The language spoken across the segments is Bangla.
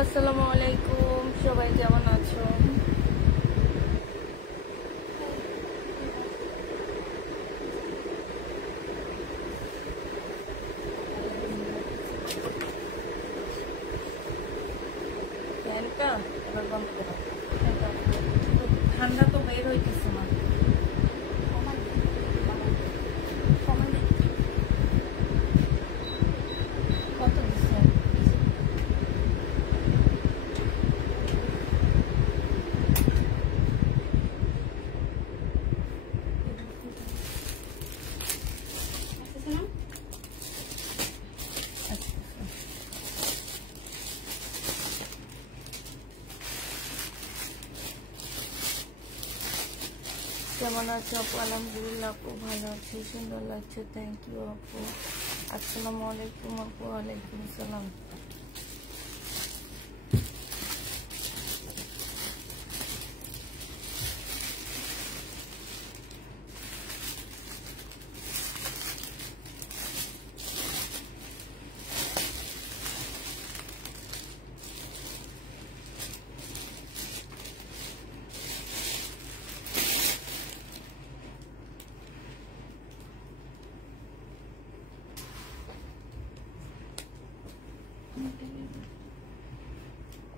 আসসালামু আলাইকুম, সবাই কেমন আছো? ফ্যানটা এবার বন্ধ করো। ঠান্ডা তো বের হইতেছে না। কত দিচ্ছে? কেমন আছো আপু? আলহামদুলিল্লাহ আপু ভালো আছি, সুন্দর লাগছে, থ্যাংক ইউ আপু। আসসালামু আলাইকুম আপু। ওয়ালাইকুম আসসালাম।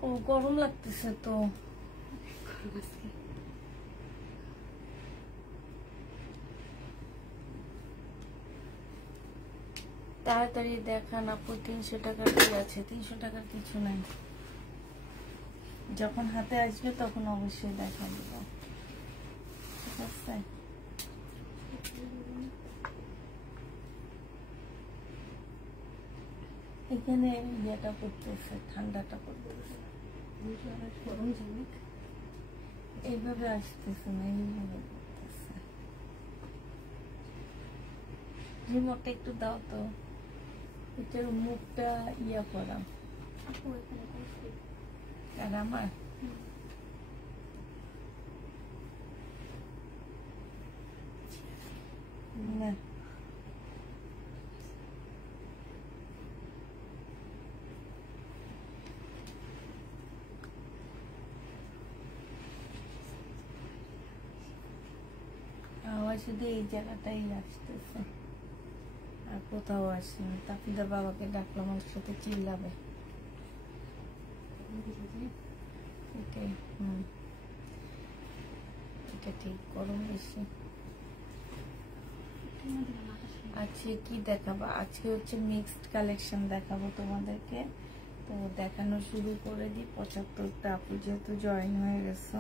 ও গরম লাগতেছে তো। তাড়াতাড়ি দেখান আপু, 300 টাকার কি আছে? 300 টাকার কিছু নাই, যখন হাতে আসবে তখন অবশ্যই দেখা দেব, ঠিক আছে? এখানে ইয়েটা করতেছে, ঠান্ডাটা করতেছে, এইভাবে আসতেছে না, এইভাবে করতেছে। রিমোটটা একটু দাও তো, এটার মুখটা ইয়া করা। আর আমার না, আমার শুধু এই জায়গাটাই আসতেছে, আর কোথাও আসেনি। তাপিদার বাবাকে ডাকলাম, ওর সাথে চিল্লাবে। এটাই এটা ঠিক, গরম বেশি। আজকে কি দেখাবো? আজকে হচ্ছে মিক্সড কালেকশন দেখাবো তোমাদেরকে। তো দেখানো শুরু করে দিই। 75টা আপু যেহেতু জয়েন হয়ে গেছে,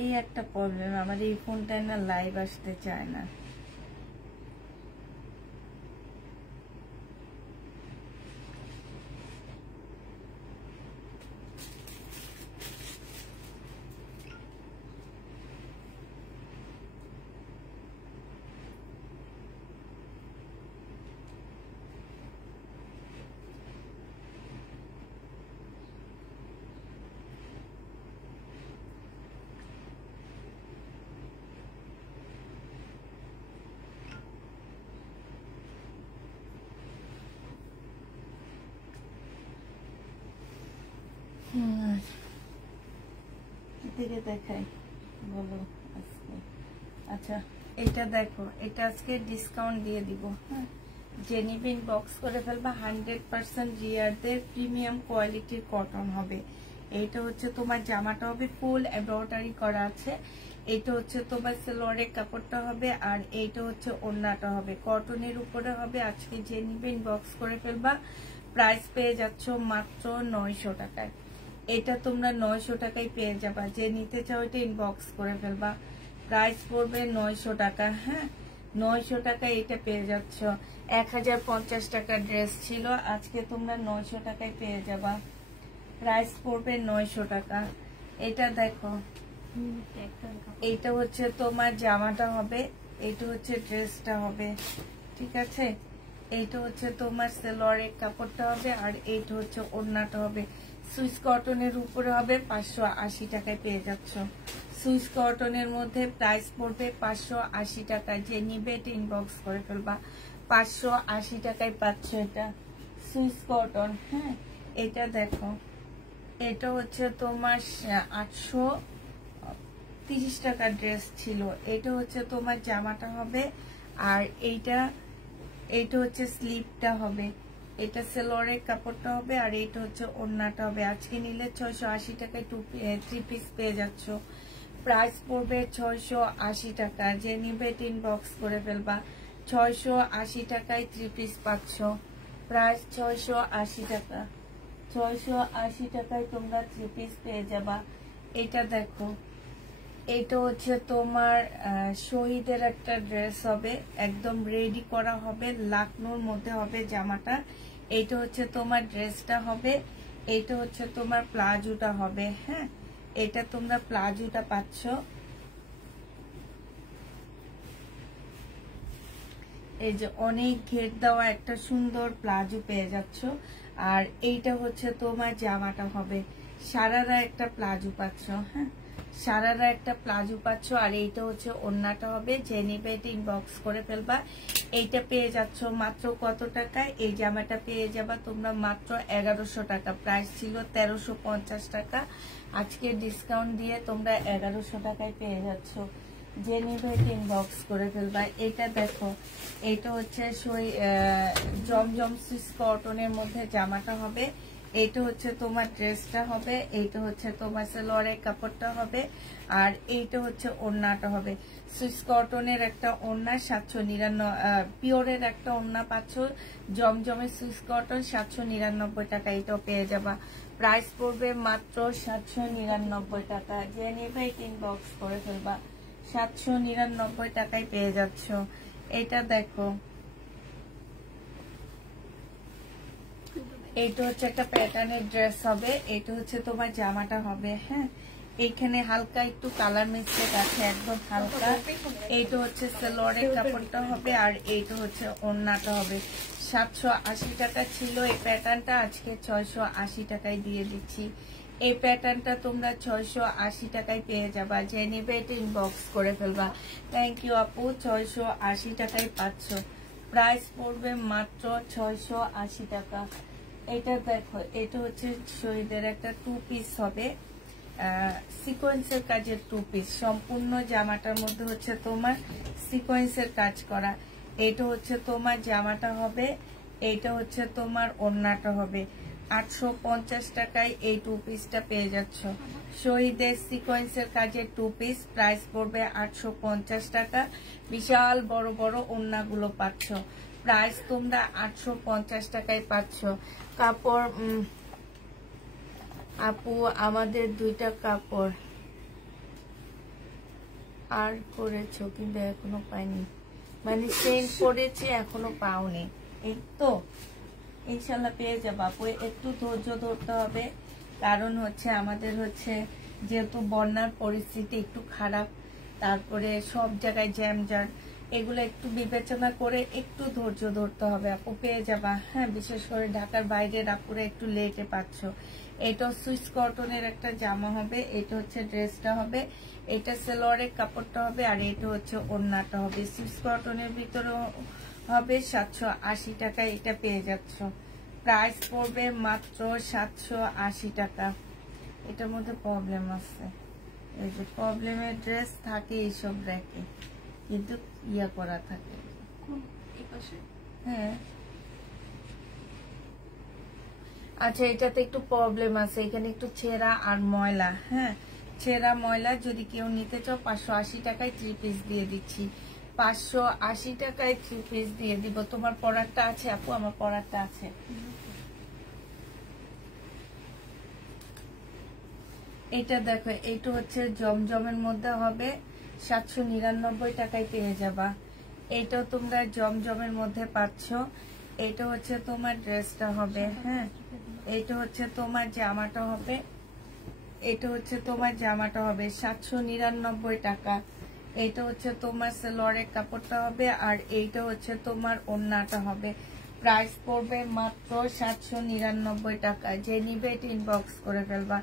এই একটা প্রবলেম, আমার এই ফোনটায় না লাইভ আসতে চায় না। থেকে দেখাই বলো আজকে। আচ্ছা এটা দেখো, এটা আজকে ডিসকাউন্ট দিয়ে দিব, হ্যাঁ? যে নিবেন বক্স করে ফেলবা। 100% রিয়ারদের প্রিমিয়াম কোয়ালিটির কটন হবে। এইটা হচ্ছে তোমার জামাটা হবে ফুল এমব্রয়ডারি করা আছে, এইটা হচ্ছে তোমার সালোয়ারের কাপড়টা হবে, আর এইটা হচ্ছে ওড়নাটা হবে, কটনের উপরে হবে। আজকে যে নিবেন বক্স করে ফেলবা। প্রাইস পেয়ে যাচ্ছ মাত্র 900 টাকায়। এটা তোমরা 900 টাকায় পেয়ে যাবা। যে নিতে চাও এটা ইনবক্স করে ফেলবা। প্রাইস পড়বে 900 টাকা, হ্যাঁ? 900 টাকায় এটা পেয়ে যাচ্ছ। 1050 টাকার ড্রেস ছিল, আজকে তোমরা 900 টাকায় পেয়ে যাবা। প্রাইস পড়বে 900 টাকা। এটা দেখো, এইটা হচ্ছে তোমার জামাটা হবে, এইটা হচ্ছে ড্রেসটা হবে, ঠিক আছে। এইটা হচ্ছে তোমার সেলোয়ারের কাপড়টা হবে, আর এইটা হচ্ছে ওড়নাটা হবে। সুইস কটনের উপরে হবে 580 টাকায় পেয়ে যাচ্ছ। সুইস কটনের মধ্যে প্রাইস পড়বে 580 টাকা। যে নিবে ইনবক্স করে ফেলবা। 580 টাকায় পাচ্ছ এটা সুইস কটন। হ্যাঁ, এটা দেখো, এটা হচ্ছে তোমার 830 টাকার ড্রেস ছিল। এটা হচ্ছে তোমার জামাটা হবে, আর এইটা হচ্ছে স্লিপটা হবে, এটা সেলোয়ারের কাপড়টা হবে, আর এইটা হচ্ছে ওড়নাটা হবে। আজকে নিলে 680 টাকায় 3 পিস পেয়ে যাচ্ছ। প্রাইস পড়বে 680 টাকা। যে নিবে ইনবক্স করে ফেলবা। 680 টাকায় 3 পিস পাচ্ছ। প্রাইস 680 টাকা। 680 টাকায় তোমরা 3 পিস পেয়ে যাবা। এটা দেখো, এটা হচ্ছে তোমার শহীদের একটা ড্রেস হবে, একদম রেডি করা হবে, লাকনোর মধ্যে হবে জামাটা। এইটা হচ্ছে তোমার ড্রেসটা হবে, এইটা হচ্ছে তোমার প্লাজোটা হবে। হ্যাঁ, এটা তোমরা প্লাজোটা পাচ্ছ। এই যে অনেক ঘের দেওয়া একটা সুন্দর প্লাজো পেয়ে যাচ্ছ। আর এইটা হচ্ছে তোমার জামাটা হবে, সারারা একটা প্লাজো পাচ্ছ। হ্যাঁ, সারারা একটা প্লাজো পাচ্ছ, আর এইটা হচ্ছে ওড়নাটা হবে। যে নিবে ইনবক্স করে ফেলবা। এইটা পেয়ে যাচ্ছ মাত্র কত টাকায়? এই জামাটা পেয়ে যাবা তোমরা মাত্র 1100 টাকা। প্রাইস ছিল 1350 টাকা, আজকে ডিসকাউন্ট দিয়ে তোমরা 1100 টাকায় পেয়ে যাচ্ছ। যে নিবে ইনবক্স করে ফেলবা। এটা দেখো, এইটা হচ্ছে জমজম সুইস কটনের মধ্যে জামাটা হবে, এইটা হচ্ছে তোমার ড্রেসটা হবে, এইটা হচ্ছে তোমার সেলোয়ারের কাপড়টা হবে, আর এইটা হচ্ছে ওড়নাটা হবে। সুইস কটনের একটা ওড়না 799, পিওরের একটা ওড়না পাচ্ছ। জমজমের সুইস কটন 799 টাকা, এটাও পেয়ে যাবা। প্রাইস পড়বে মাত্র 799 টাকা। যে নিবে ইনবক্স করে ফেলবা। 799 টাকায় পেয়ে যাচ্ছ। এটা দেখো, এইটা হচ্ছে একটা প্যাটার্নের ড্রেস হবে, এটা হচ্ছে তোমার জামাটা হবে। হ্যাঁ, এইখানে হালকা একটু কালার মিস্টেক আছে, একদম হালকা। এইটা হচ্ছে সেলোয়ারের কাপড়টা হবে, আর এইটা হচ্ছে ওড়নাটা হবে। 780 টাকা ছিল এই প্যাটার্নটা, আজকে 680 টাকায় দিয়ে দিচ্ছি। এই প্যাটার্নটা তোমরা 680 টাকায় পেয়ে যাবা। যে নেবে এটা ইনবক্স করে ফেলবা। থ্যাংক ইউ আপু, 680 টাকায় পাচ্ছ। প্রাইস পড়বে মাত্র 680 টাকা। এটা দেখো, এটা হচ্ছে শহীদের একটা 2 পিস হবে, সিকোয়েন্সের কাজের 2 পিস। সম্পূর্ণ জামাটার মধ্যে হচ্ছে তোমার সিকোয়েন্সের কাজ করা। এটা হচ্ছে তোমার জামাটা হবে, এইটা হচ্ছে তোমার ওড়নাটা হবে। 850 টাকায় এই 2 পিসটা পেয়ে যাচ্ছ। শহীদের সিকোয়েন্সের কাজের 2 পিস, প্রাইস পড়বে 850 টাকা। বিশাল বড় বড় ওড়নাগুলো পাচ্ছ। প্রাইস তোমরা 850 টাকায় পাচ্ছ। কাপড় আপু আমাদের 2টা কাপড় আর করেছো, কিন্তু এখনো পাইনি, মানে সেন্ড করেছি এখনো পাওনি। এই তো ইনশাল্লাহ পেয়ে যাবো আপু, একটু ধৈর্য ধরতে হবে। কারণ হচ্ছে আমাদের হচ্ছে যেহেতু বন্যার পরিস্থিতি একটু খারাপ, তারপরে সব জায়গায় জ্যামজাট, এগুলো একটু বিবেচনা করে একটু ধৈর্য ধরতে হবে আপু, পেয়ে যাবা। হ্যাঁ, বিশেষ করে ঢাকার বাইরের আপুরা একটু লেটে পাচ্ছ। এটা সুইস কটনের একটা জামা হবে, এটা হচ্ছে ড্রেসটা হবে, এটা সেলোয়ারের কাপড়টা হবে, আর এটা হচ্ছে ওড়নাটা হবে। সুইস কটনের ভিতরে হবে 780 টাকায় এটা পেয়ে যাচ্ছ। প্রাইস পড়বে মাত্র 780 টাকা। এটার মধ্যে প্রবলেম আছে, এই যে প্রবলেমের ড্রেস থাকে এইসব রেখে, কিন্তু ইয়া করা থাকে। হ্যাঁ, আচ্ছা, এটাতে একটু প্রবলেম আছে, এখানে একটু ছেঁড়া আর ময়লা। হ্যাঁ, ছেঁড়া ময়লা, যদি কেউ নিতে চাও 580 টাকায় 3 পিস দিয়ে দিচ্ছি। 580 টাকায় 3 পিস দিয়ে দিব। তোমার পরারটা আছে আপু? আমার পরারটা আছে। এটা দেখো, এটা হচ্ছে জমজমের মধ্যে হবে, 799 টাকায় পেয়ে যাবা। এটাও তোমরা জমজমের মধ্যে পাচ্ছ। এটা হচ্ছে তোমার ড্রেসটা হবে। হ্যাঁ, এটা হচ্ছে তোমার জামাটা হবে, এটা হচ্ছে তোমার জামাটা হবে 799 টাকা। এটা হচ্ছে তোমার সেলোয়ারের কাপড়টা হবে, আর এইটা হচ্ছে তোমার ওড়নাটা হবে। প্রাইস পড়বে মাত্র 799 টাকা। যে নিবে এটা ইনবক্স করে ফেলবা।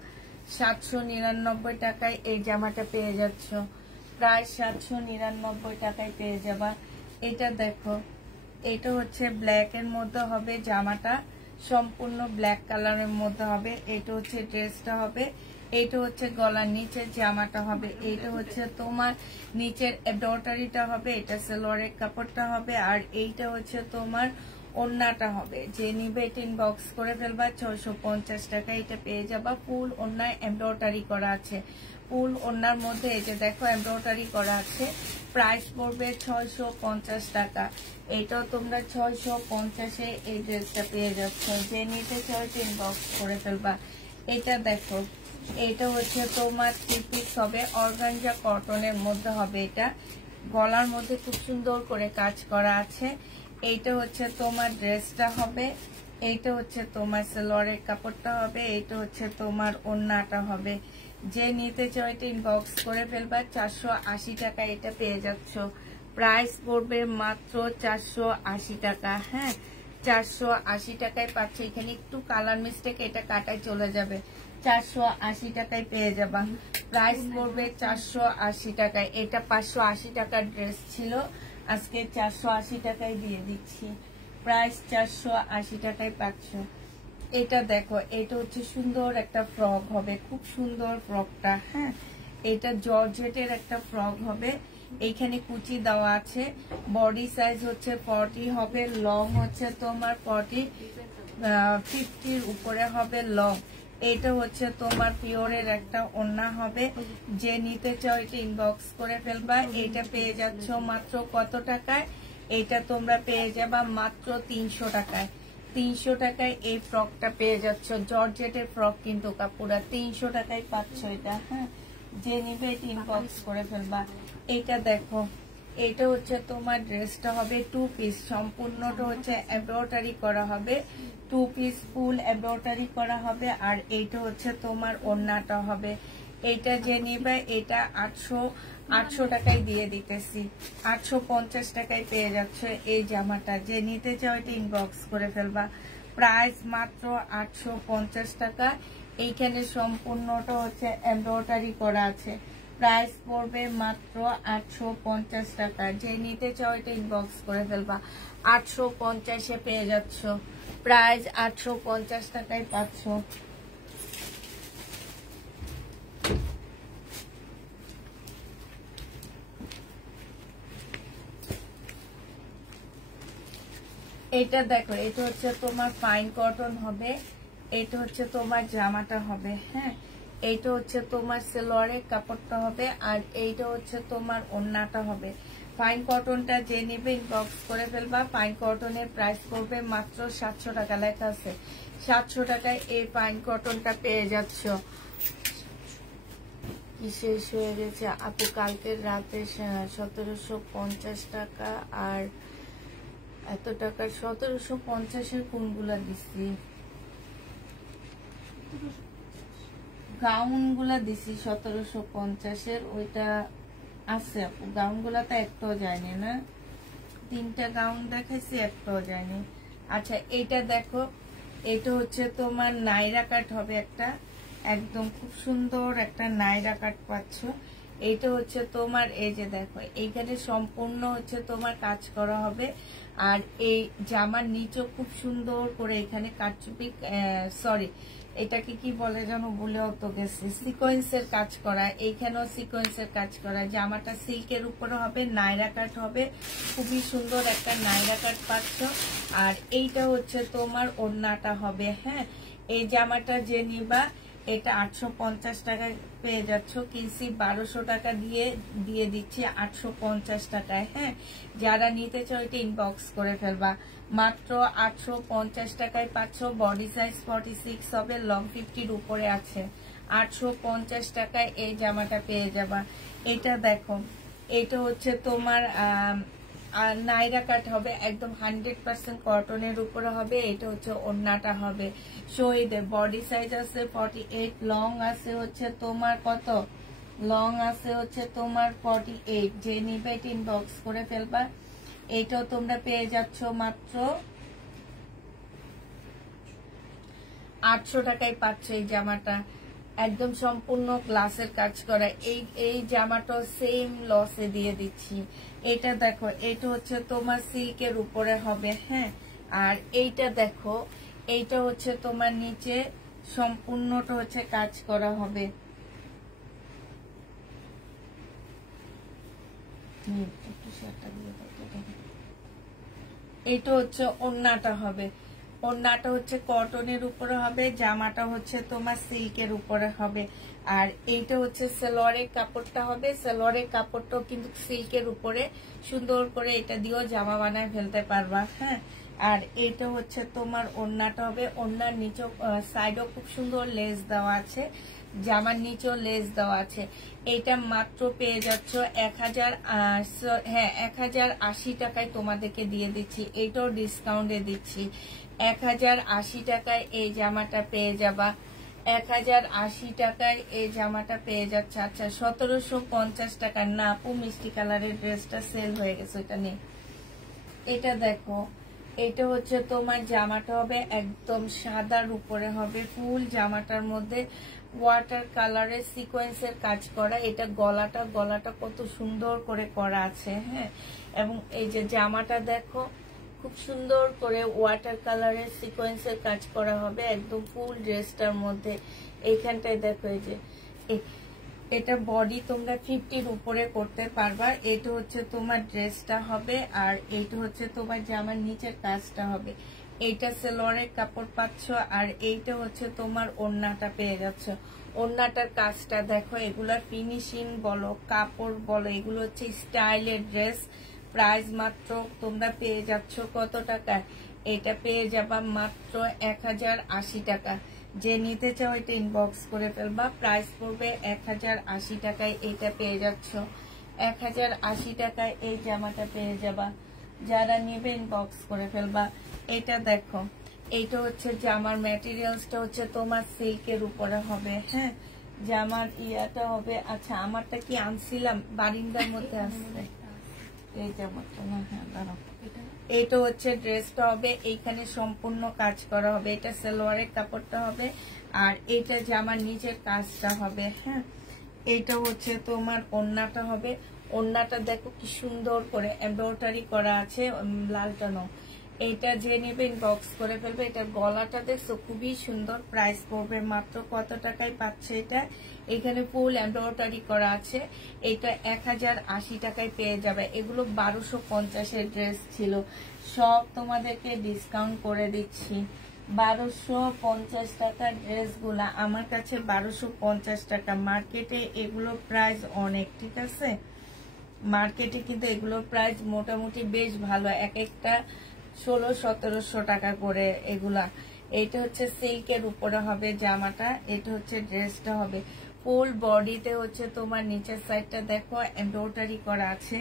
799 টাকায় এই জামাটা পেয়ে যাচ্ছ, প্রায় 799 টাকায় পেয়ে যাবা। এটা দেখো, এটা হচ্ছে ব্ল্যাক এর মধ্যে হবে জামাটা, সম্পূর্ণ ব্ল্যাক কালারের মধ্যে হবে। এটা হচ্ছে ড্রেসটা হবে, এইটা হচ্ছে গলার নিচের জামাটা হবে, এইটা হচ্ছে তোমার নিচের এমব্রয়ডারিটা হবে, এটা সালোয়ারের কাপড়টা হবে, আর এইটা হচ্ছে তোমার ওড়নাটা হবে। যে নিবে এটা ইনবক্স করে ফেলবা। 650 টাকা এটা পেয়ে যাবা। ফুল ওড়নায় এমব্রয়ডারি করা আছে, ফুল ওড়নার মধ্যে এই যে দেখো এমব্রয়ডারি করা আছে। প্রাইস পড়বে 650 টাকা। এটাও তোমরা 650-এ এই ড্রেসটা পেয়ে যাচ্ছ। যে নিতে চাও ইনবক্স করে ফেলবা। এটা দেখো, এটা হচ্ছে তোমার 3 পিস হবে, অর্গানজা কটনের মধ্যে হবে। এটা গলার মধ্যে খুব সুন্দর করে কাজ করা আছে। এইটা হচ্ছে তোমার ড্রেসটা হবে, এইটা হচ্ছে তোমার সালোয়ারের কাপড়টা হবে, এইটা হচ্ছে তোমার ওড়নাটা হবে। যে নিতে চাও এটা ইনবক্স করে ফেলবা। 480 টাকা এটা পেয়ে যাচ্ছ। প্রাইস পড়বে মাত্র 480 টাকা। হ্যাঁ, 480 টাকায় পাচ্ছে। এখানে একটু কালার মিস্টেক, এটা কাটায় চলে যাবে। 480 টাকায় পেয়ে যাবা। প্রাইস পড়বে 480 টাকায়। এটা 580 টাকার ড্রেস ছিল, আজকে 480 টাকায় দিয়ে দিচ্ছি। প্রাইস 480 টাকায় পাচ্ছ। এটা দেখো, এটা হচ্ছে সুন্দর একটা ফ্রক হবে, খুব সুন্দর ফ্রকটা। হ্যাঁ, এটা জর্জেটের একটা ফ্রক হবে। এইখানে কুচি দেওয়া আছে। বডি সাইজ হচ্ছে 40 হবে, লং হচ্ছে তোমার 50-র উপরে হবে লং। এটা হচ্ছে তোমার পিওরের একটা ওড়না হবে। যে নিতে চাও এটা ইনবক্স করে ফেলবা। এটা পেয়ে যাচ্ছ মাত্র কত টাকায়? এটা তোমরা পেয়ে যাবা মাত্র 300 টাকায়। 300 টাকায় এই ফ্রকটা পেয়ে যাচ্ছ। জর্জেটের ফ্রক কিন্তু কাপুরা 300 টাকায় পাচ্ছ এটা। হ্যাঁ, যে নিবে এটা ইনবক্স করে ফেলবা। এটা দেখো, এটা হচ্ছে তোমার ড্রেসটা হবে 2 পিস, সম্পূর্ণটা হচ্ছে এমব্রয়ডারি করা হবে। 2 পিস ফুল এমব্রয়ডারি করা হবে, আর এইটা হচ্ছে তোমার ওড়নাটা হবে। এটা যে নিবে এটা 800 টাকায় দিয়ে দিতেছি। 850 টাকায় পেয়ে যাচ্ছে এই জামাটা। যে নিতে চাও এটা ইনবক্স করে ফেলবা। প্রাইস মাত্র 850 টাকা। এইখানে সম্পূর্ণটা হচ্ছে এমব্রয়ডারি করা আছে। প্রাইস পড়বে মাত্র 850 টাকা। যে নিতে চাও এটা ইনবক্স করে ফেলবা। 850-এ পেয়ে যাচ্ছ। প্রাইস 850 টাকায় পাচ্ছ। এটা দেখো, এটা হচ্ছে তোমার ফাইন কটন হবে, এটা হচ্ছে তোমার জামাটা হবে। হ্যাঁ, এইটা হচ্ছে তোমার সালোয়ারের কাপড়টা হবে, আর এইটা হচ্ছে তোমার ওড়নাটা হবে। ফাইন কটনটা যে নিবে ইনবক্স করে ফেলবা। ফাইন কটনের প্রাইস পড়বে মাত্র 700 টাকা, লেখা আছে 700 টাকায় এই ফাইন কটনটা পেয়ে যাচ্ছ। কি শেষ হয়ে গেছে আপু? কালকের রাতে 1750 টাকা, আর এত টাকার 1750-এর কোনগুলা দিছি? গাউন গুলা দিছি 1750-এর, ওইটা আছে আপু। গাউন গুলা তো একটাও যায়নি না, 3টা গাউন দেখাইছি, একটাও যায়নি। আচ্ছা, এটা দেখো, এটা হচ্ছে তোমার নাইরা কাট হবে একটা, একদম খুব সুন্দর একটা নাইরা কাট পাচ্ছ। এইটা হচ্ছে তোমার, এই যে দেখো এইখানে সম্পূর্ণ হচ্ছে তোমার কাজ করা হবে, আর এই জামার নিচেও খুব সুন্দর করে এখানে কাটচুপি, সরি এটাকে কি বলে যেন ভুলেও তো গেছে, সিকোয়েন্সের কাজ করা। এইখানেও সিকোয়েন্সের কাজ করা। জামাটা সিল্কের উপরে হবে, নাইরা কাট হবে, খুবই সুন্দর একটা নাইরা কাট পাচ্ছ। আর এইটা হচ্ছে তোমার ওড়নাটা হবে। হ্যাঁ, এই জামাটা যে নিবা এটা 850 টাকায় পেয়ে যাচ্ছ। কিনছি 1200 টাকা দিয়ে দিচ্ছি 850 টাকায়। হ্যাঁ, যারা নিতে চাও এটা ইনবক্স করে ফেলবা। মাত্র 850 টাকায় পাচ্ছ। বডি সাইজ 46 হবে, লং 50-র উপরে আছে। 850 টাকায় এই জামাটা পেয়ে যাবা। এটা দেখো, এটা হচ্ছে তোমার নাইরা কাট হবে, একদম 100% কটনের উপরে হবে। এটা হচ্ছে ওড়নাটা হবে শহীদে। বডি সাইজ আছে 48, লং আছে হচ্ছে তোমার কত, লং আছে হচ্ছে তোমার 48। যে নিবে ইনবক্স করে ফেলবা। এইটাও তোমরা পেয়ে যাচ্ছ মাত্র 800 টাকায় পাচ্ছ এই জামাটা, একদম সম্পূর্ণ গ্লাসের কাজ করা। এই জামাটা সেম লসে দিয়ে দিচ্ছি। এটা দেখো, এটা হচ্ছে তোমার সিল্কের উপরে হবে, হ্যাঁ। আর এইটা দেখো, এইটা হচ্ছে তোমার নিচে সম্পূর্ণটা হচ্ছে কাজ করা হবে। এইটা হচ্ছে ওড়নাটা হবে, ওড়নাটা হচ্ছে কটনের উপরে হবে, জামাটা হচ্ছে তোমার সিল্কের উপরে হবে। আর এইটা হচ্ছে সালোয়ারের কাপড়টা হবে, সালোয়ারের কাপড়টাও কিন্তু সিল্কের উপরে সুন্দর করে এটা দিয়েও জামা বানায় ফেলতে পারবা, হ্যাঁ। আর এইটা হচ্ছে তোমার ওড়নাটা হবে, ওড়নার নিচে সাইডও খুব সুন্দর লেস দেওয়া আছে, জামার নিচেও লেস দেওয়া আছে। এইটা মাত্র পেয়ে যাচ্ছ 1080 টাকায় তোমাদেরকে দিয়ে দিচ্ছি। এইটাও ডিসকাউন্টে দিচ্ছি। 1080 টাকায় এই জামাটা পেয়ে যাবা, 1080 টাকায় এই জামাটা পেয়ে যাচ্ছে। আচ্ছা 1750 টাকা না আপু, মিষ্টি কালারের ড্রেসটা সেল হয়ে গেছে, ওইটা নেই। এটা দেখো, এটা হচ্ছে তোমার জামাটা হবে একদম সাদার উপরে হবে, ফুল জামাটার মধ্যে ওয়াটার কালারের সিকোয়েন্সের কাজ করা। এটা গলাটা কত সুন্দর করে করা আছে, হ্যাঁ। এবং এই যে জামাটা দেখো, খুব সুন্দর করে ওয়াটার কালারের সিকোয়েন্সের কাজ করা হবে একদম ফুল ড্রেসটার মধ্যে। এইখানটায় দেখো, এই যে এটা বডি তোমরা 50-র উপরে করতে পারবা। এটা হচ্ছে তোমার ড্রেসটা হবে, আর এইটা হচ্ছে তোমার জামার নিচের কাজটা হবে। এইটা সালোয়ারের কাপড় পাচ্ছ, আর এইটা হচ্ছে তোমার ওড়নাটা পেয়ে যাচ্ছ। ওড়নাটার কাজটা দেখো, এগুলার ফিনিশিং বলো, কাপড় বলো, এগুলো হচ্ছে স্টাইলের ড্রেস। প্রাইস মাত্র তোমরা পেয়ে যাচ্ছ কত টাকায়? এটা পেয়ে যাবা মাত্র 1080 টাকা। যে নিতে চাও এটা ইনবক্স করে ফেলবা। প্রাইস পড়বে 1080 টাকায়, এইটা পেয়ে যাচ্ছ। 1080 টাকায় এই জামাটা পেয়ে যাবা। যারা নিবে ইনবক্স করে ফেলবা। এটা দেখো, এইটা হচ্ছে জামার ম্যাটেরিয়ালসটা হচ্ছে তোমার সিল্কের উপরে হবে, হ্যাঁ। জামার ইয়াটা হবে, আচ্ছা আমারটা কি আনছিলাম বারিন্দার মধ্যে আসছে, এই জামাটা না, হ্যাঁ দাঁড়াও, এইটা হচ্ছে ড্রেসটা হবে, এইখানে সম্পূর্ণ কাজ করা হবে। এটা সালোয়ারের কাপড়টা হবে, আর এটা জামার নিচের কাজটা হবে, হ্যাঁ। এইটা হচ্ছে তোমার ওড়নাটা হবে। ওড়নাটা দেখো কি সুন্দর করে এমব্রয়ডারি করা আছে, লালটানো। এইটা যে নেবে ইনবক্স করে ফেলবে। এটা গলাটা দেখছো খুবই সুন্দর। প্রাইস পড়বে মাত্র কত টাকায় পাচ্ছে এটা? এখানে ফুল এমব্রয়ডারি করা আছে। এটা 1080 টাকায় পেয়ে যাবে। এগুলো 1250-এর ড্রেস ছিল, সব তোমাদেরকে ডিসকাউন্ট করে দিচ্ছি। 1250 টাকার ড্রেসগুলা আমার কাছে 1250 টাকা। মার্কেটে এগুলো প্রাইস অনেক, ঠিক আছে। মার্কেটে কিন্তু এগুলো প্রাইস মোটামুটি বেশ ভালো, এক একটা 1600-1700 টাকা করে এগুলা। এইটা হচ্ছে সিল্কের উপরে হবে জামাটা, এটা হচ্ছে ড্রেসটা হবে। ফুল বডিতে হচ্ছে তোমার নিচের সাইডটা দেখো এমব্রয়ডারি করা আছে,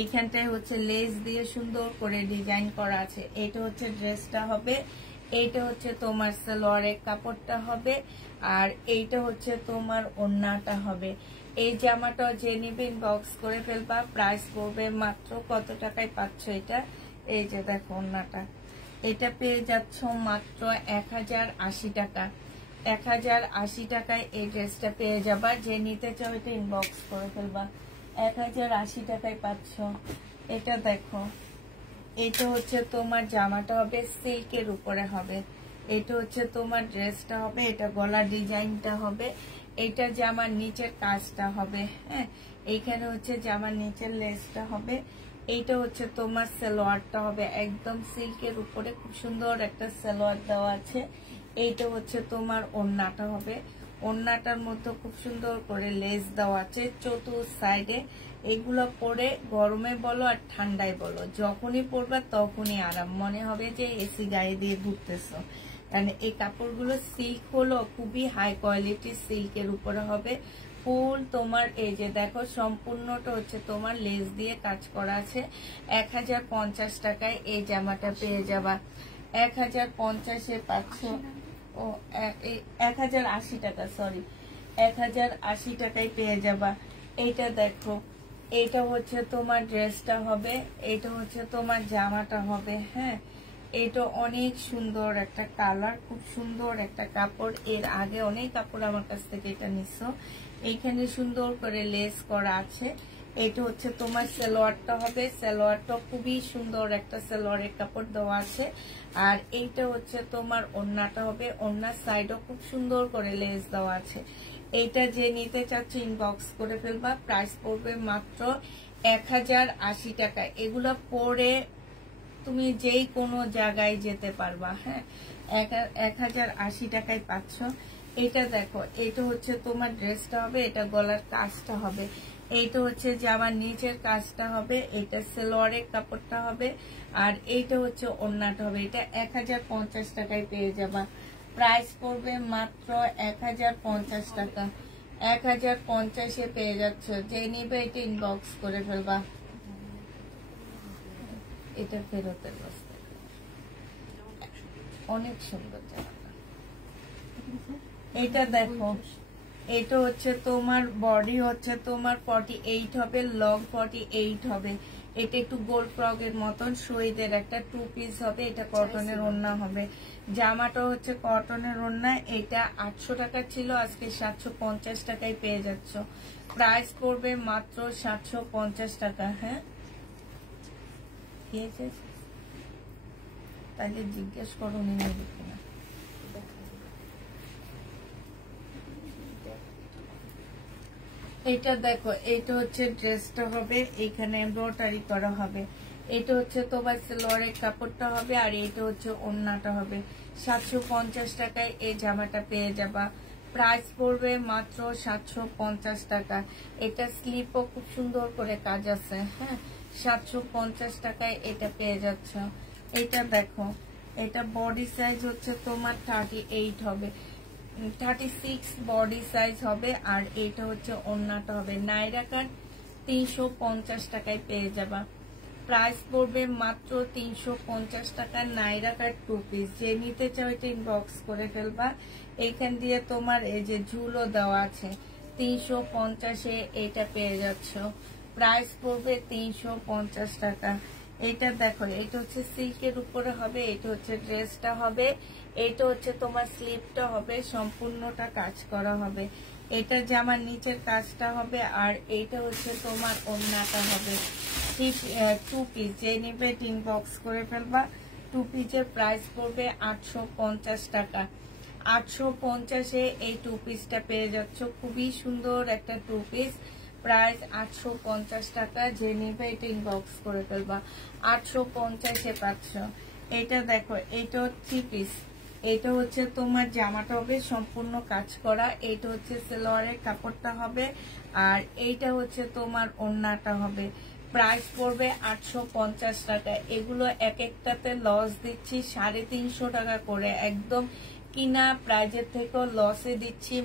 এইখানটায় হচ্ছে লেস দিয়ে সুন্দর করে ডিজাইন করা আছে। এটা হচ্ছে ড্রেসটা হবে, এইটা হচ্ছে তোমার সালোয়ারের কাপড়টা হবে, আর এইটা হচ্ছে তোমার ওড়নাটা হবে। এই জামাটা যে নিবে ইনবক্স করে ফেলবা। প্রাইস পড়বে মাত্র কত টাকায় পাচ্ছ এটা? এই যে দেখো ওড়নাটা, এটা পেয়ে যাচ্ছ মাত্র 1080 টাকা। 1080 টাকায় এই ড্রেসটা পেয়ে যাবা। যে নিতে চাও এটা ইনবক্স করে ফেলবা। 1080 টাকায় পাচ্ছ। এটা দেখো, এটা হচ্ছে তোমার জামাটা হবে সিল্কের উপরে হবে, এটা হচ্ছে তোমার ড্রেসটা হবে, এটা গলা ডিজাইনটা হবে, এটা জামার নিচের কাজটা হবে, হ্যাঁ। এইখানে হচ্ছে জামার নিচের লেসটা হবে, এইটা হচ্ছে তোমার সালোয়ারটা হবে একদম সিল্কের উপরে, খুব সুন্দর একটা সালোয়ার দেওয়া আছে। এইটা হচ্ছে তোমার ওড়নাটা হবে, ওড়নাটার মধ্যে খুব সুন্দর করে লেস দেওয়া আছে চতুর সাইডে। এগুলো পরে গরমে বলো আর ঠান্ডায় বলো, যখনই পরবা তখনই আরাম, মনে হবে যে এসি গায়ে দিয়ে ঘুরতেছো। কারণ এই কাপড়গুলো সিল্ক হলো, খুবই হাই কোয়ালিটির সিল্কের উপরে হবে। ফুল তোমার এই যে দেখো সম্পূর্ণটা হচ্ছে তোমার লেস দিয়ে কাজ করা আছে। 1050 টাকায় এই জামাটা পেয়ে যাবা। 1050-এ পাচ্ছ, ও 1080 টাকা, সরি 1080 টাকায় পেয়ে যাবা। এইটা দেখো, এইটা হচ্ছে তোমার ড্রেসটা হবে, এইটা হচ্ছে তোমার জামাটা হবে। হ্যাঁ, এটা অনেক সুন্দর একটা কালার, খুব সুন্দর একটা কাপড়। এর আগে অনেক কাপড় আমার কাছ থেকে এটা নিছো। এইখানে সুন্দর করে লেস করা আছে। এটা হচ্ছে তোমার সালোয়ারটা হবে, সালোয়ারটা খুবই সুন্দর একটা সালোয়ারের কাপড় দেওয়া আছে। আর এইটা হচ্ছে তোমার ওড়নাটা হবে, ওড়নার সাইডও খুব সুন্দর করে লেস দেওয়া আছে। এইটা যে নিতে চাচ্ছে ইনবক্স করে ফেলবা। প্রাইস পড়বে মাত্র 1080 টাকা। এগুলো পরে তুমি যেই কোনো জায়গায় যেতে পারবা। হ্যাঁ, 1080 টাকায় পাচ্ছ। এটা দেখো, এটা হচ্ছে তোমার ড্রেসটা হবে, এটা গলার কাজটা হবে, এইটা হচ্ছে জামার নিচের কাজটা হবে, এটা সালোয়ারের কাপড়টা হবে, আর এইটা হচ্ছে ওড়নাটা হবে। এটা 1050 টাকায় পেয়ে যাবা। প্রাইস পড়বে মাত্র 1050 টাকা। 1050-এ পেয়ে যাচ্ছ। যে নিবে এটা ইনবক্স করে ফেলবা। এটা ফেরতের বস্তা, অনেক সুন্দর জামাটা। এটা দেখো, এটা হচ্ছে তোমার বডি হচ্ছে তোমার 48 হবে, লং 48 হবে। এটা একটু গোল ফ্রকের মতন শহীদের একটা 2 পিস হবে। এটা কটনের ওড়না হবে। জামাটা হচ্ছে কটনের ওড়না। এটা 800 টাকা ছিল, আজকে 750 টাকায় পেয়ে যাচ্ছ। প্রাইস পড়বে মাত্র 750 টাকা। হ্যাঁ, তাহলে জিজ্ঞেস করো নিয়ে কিনা। এটা দেখো, এটা হচ্ছে ড্রেসটা হবে, এখানে এমব্রয়ডারি করা হবে। এটা হচ্ছে তোমার সালোয়ারের কাপড়টা হবে, আর এটা হচ্ছে ওড়নাটা হবে। 750 টাকায় এই জামাটা পেয়ে যাবা। প্রাইস পড়বে মাত্র 750 টাকা। এটা স্লিপও খুব সুন্দর করে কাজ আছে। হ্যাঁ, 750 টাকায় এটা পেয়ে যাচ্ছ। এটা দেখো, এটা বডি সাইজ হচ্ছে তোমার 38 হবে, 36 বডি সাইজ হবে। আর এটা হচ্ছে ওড়নাটা হবে। নাইরা কাট 350 টাকায় পেয়ে যাবা। প্রাইস পড়বে মাত্র 350 টাকা। নাইরা কাট 2 পিস। যে নিতে চাও এটা ইনবক্স করে ফেলবা। এখান দিয়ে তোমার এই যে ঝুলও দেওয়া আছে। 350-এ এটা পেয়ে যাচ্ছ। প্রাইস পড়বে 350 টাকা। এটা দেখো, এটা হচ্ছে সিল্কের উপরে হবে, এটা হচ্ছে ড্রেসটা হবে, এটা হচ্ছে তোমার স্লিপটা হবে, সম্পূর্ণটা কাজ করা হবে। এটা জামার নিচের কাজটা হবে, আর এইটা হচ্ছে তোমার ওড়নাটা হবে। ঠিক 2 পিস। যে নিবে ইনবক্স করে ফেলবা। 2 পিসের প্রাইস পড়বে 850 টাকা। 850-এ এই 2 পিসটা পেয়ে যাচ্ছ। খুবই সুন্দর একটা 2 পিস। প্রাইস 850 টাকা। যে নিবে এটা ইনবক্স করে ফেলবা। 850-এ পাচ্ছ। এটা দেখো, এটা 3 পিস। এটা হচ্ছে তোমার জামাটা হবে সম্পূর্ণ কাজ করা, এটা হচ্ছে সালোয়ারের কাপড়টা হবে, আর এইটা হচ্ছে তোমার ওড়নাটা হবে। প্রাইস পড়বে 850 টাকা। এগুলো এক একটাতে লস দিচ্ছি 350 টাকা করে, একদম কিনা প্রাইজের থেকেও লসে দিচ্ছি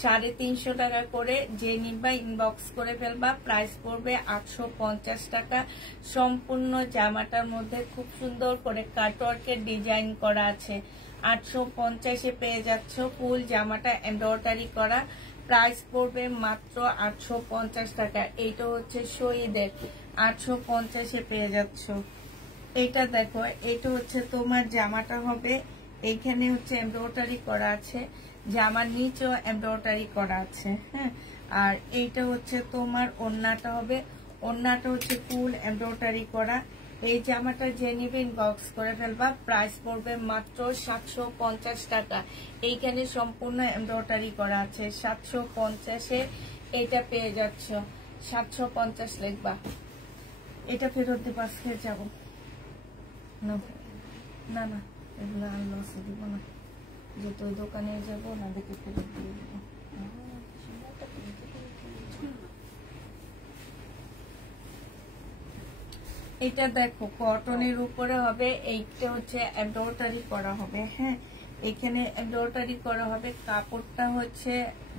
350 টাকা করে। যে নিবা ইনবক্স করে ফেলবা। প্রাইস পড়বে 850 টাকা। সম্পূর্ণ জামাটার মধ্যে খুব সুন্দর করে কাটওয়ার্কের ডিজাইন করা আছে। 850-এ পেয়ে যাচ্ছ। ফুল জামাটা এমব্রয়ডারি করা। প্রাইস পড়বে মাত্র 850 টাকা। এইটা হচ্ছে শহীদের, 850-এ পেয়ে যাচ্ছ। এটা দেখো, এটা হচ্ছে তোমার জামাটা হবে, এইখানে হচ্ছে এমব্রয়ডারি করা আছে, জামার নিচেও এমব্রয়ডারি করা আছে। হ্যাঁ, আর এইটা হচ্ছে তোমার ওড়নাটা হবে, ওড়নাটা হচ্ছে ফুল এমব্রয়ডারি করা। এই জামাটা যে নিবে ইনবক্স করে ফেলবা। প্রাইস পড়বে মাত্র 750 টাকা। এইখানে সম্পূর্ণ এমব্রয়ডারি করা আছে। 750-এ এটা পেয়ে যাচ্ছ। 750 লিখবা। এটা ফেরত দিয়ে পাশ খেয়ে যাবো না, না এগুলো আর লসে দিব না, যেহেতু ওই দোকানে যাবো না, দেখে ফেরত দিয়ে দেবো। এটা দেখো, কটনের উপরে হবে, এইটা হচ্ছে এমব্রয়ডারি করা হবে। হ্যাঁ, এখানে এমব্রয়ডারি করা হবে। কাপড়টা হচ্ছে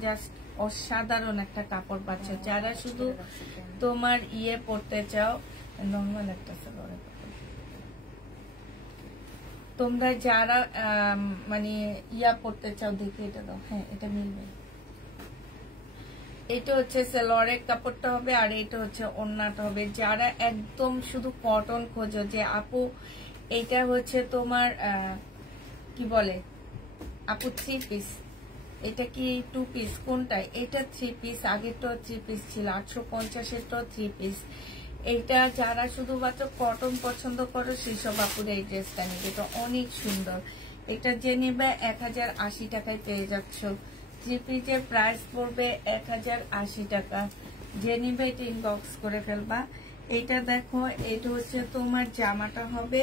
জাস্ট অসাধারণ একটা কাপড় পাচ্ছ। যারা শুধু তোমার ইয়ে পড়তে চাও, নর্মাল একটা সালোয়ারের কাপড়, তোমরা যারা মানে ইয়া পড়তে চাও, দেখে এটা দাও, হ্যাঁ এটা মিলবে। এটা হচ্ছে সালোয়ারের কাপড়টা হবে আর এটা হচ্ছে ওড়নাটা হবে। যারা একদম শুধু কটন খোঁজো যে আপু এটা হচ্ছে তোমার কি বলে আপু 3 পিস, এটা কি 2 পিস, কোনটা? এটা 3 পিস, আগেরটাও 3 পিস ছিল, 850-এরটাও 3 পিস। এটা যারা শুধুমাত্র কটন পছন্দ করো সেই সব আপুরা এই ড্রেসটা নিবে, এটা অনেক সুন্দর। এটা যে নেবে 1080 টাকায় পেয়ে যাচ্ছ। 3 পিসের প্রাইস পড়বে 1080 টাকা। যে নিবে এটা ইনবক্স করে ফেলবা। এটা দেখো, এটা হচ্ছে তোমার জামাটা হবে,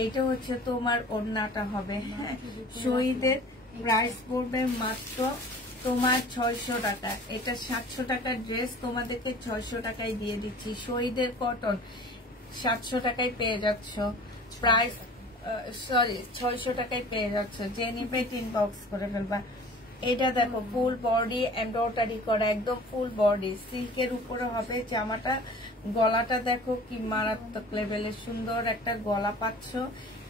এইটা হচ্ছে তোমার ওড়নাটা হবে। হ্যাঁ, শহীদের প্রাইস পড়বে মাত্র তোমার 600 টাকা। এটা 700 টাকার ড্রেস তোমাদেরকে 600 টাকায় দিয়ে দিচ্ছি। শহীদের কটন 700 টাকায় পেয়ে যাচ্ছ। প্রাইস সরি 600 টাকায় পেয়ে যাচ্ছ। যে নিবে ইনবক্স করে ফেলবা। এটা দেখো ফুল বডি এমব্রয়ডারি করা, একদম ফুল বডি সিল্কের উপরে হবে জামাটা। গলাটা দেখো কি মারাত্মক লেভেলের সুন্দর একটা গলা পাচ্ছ।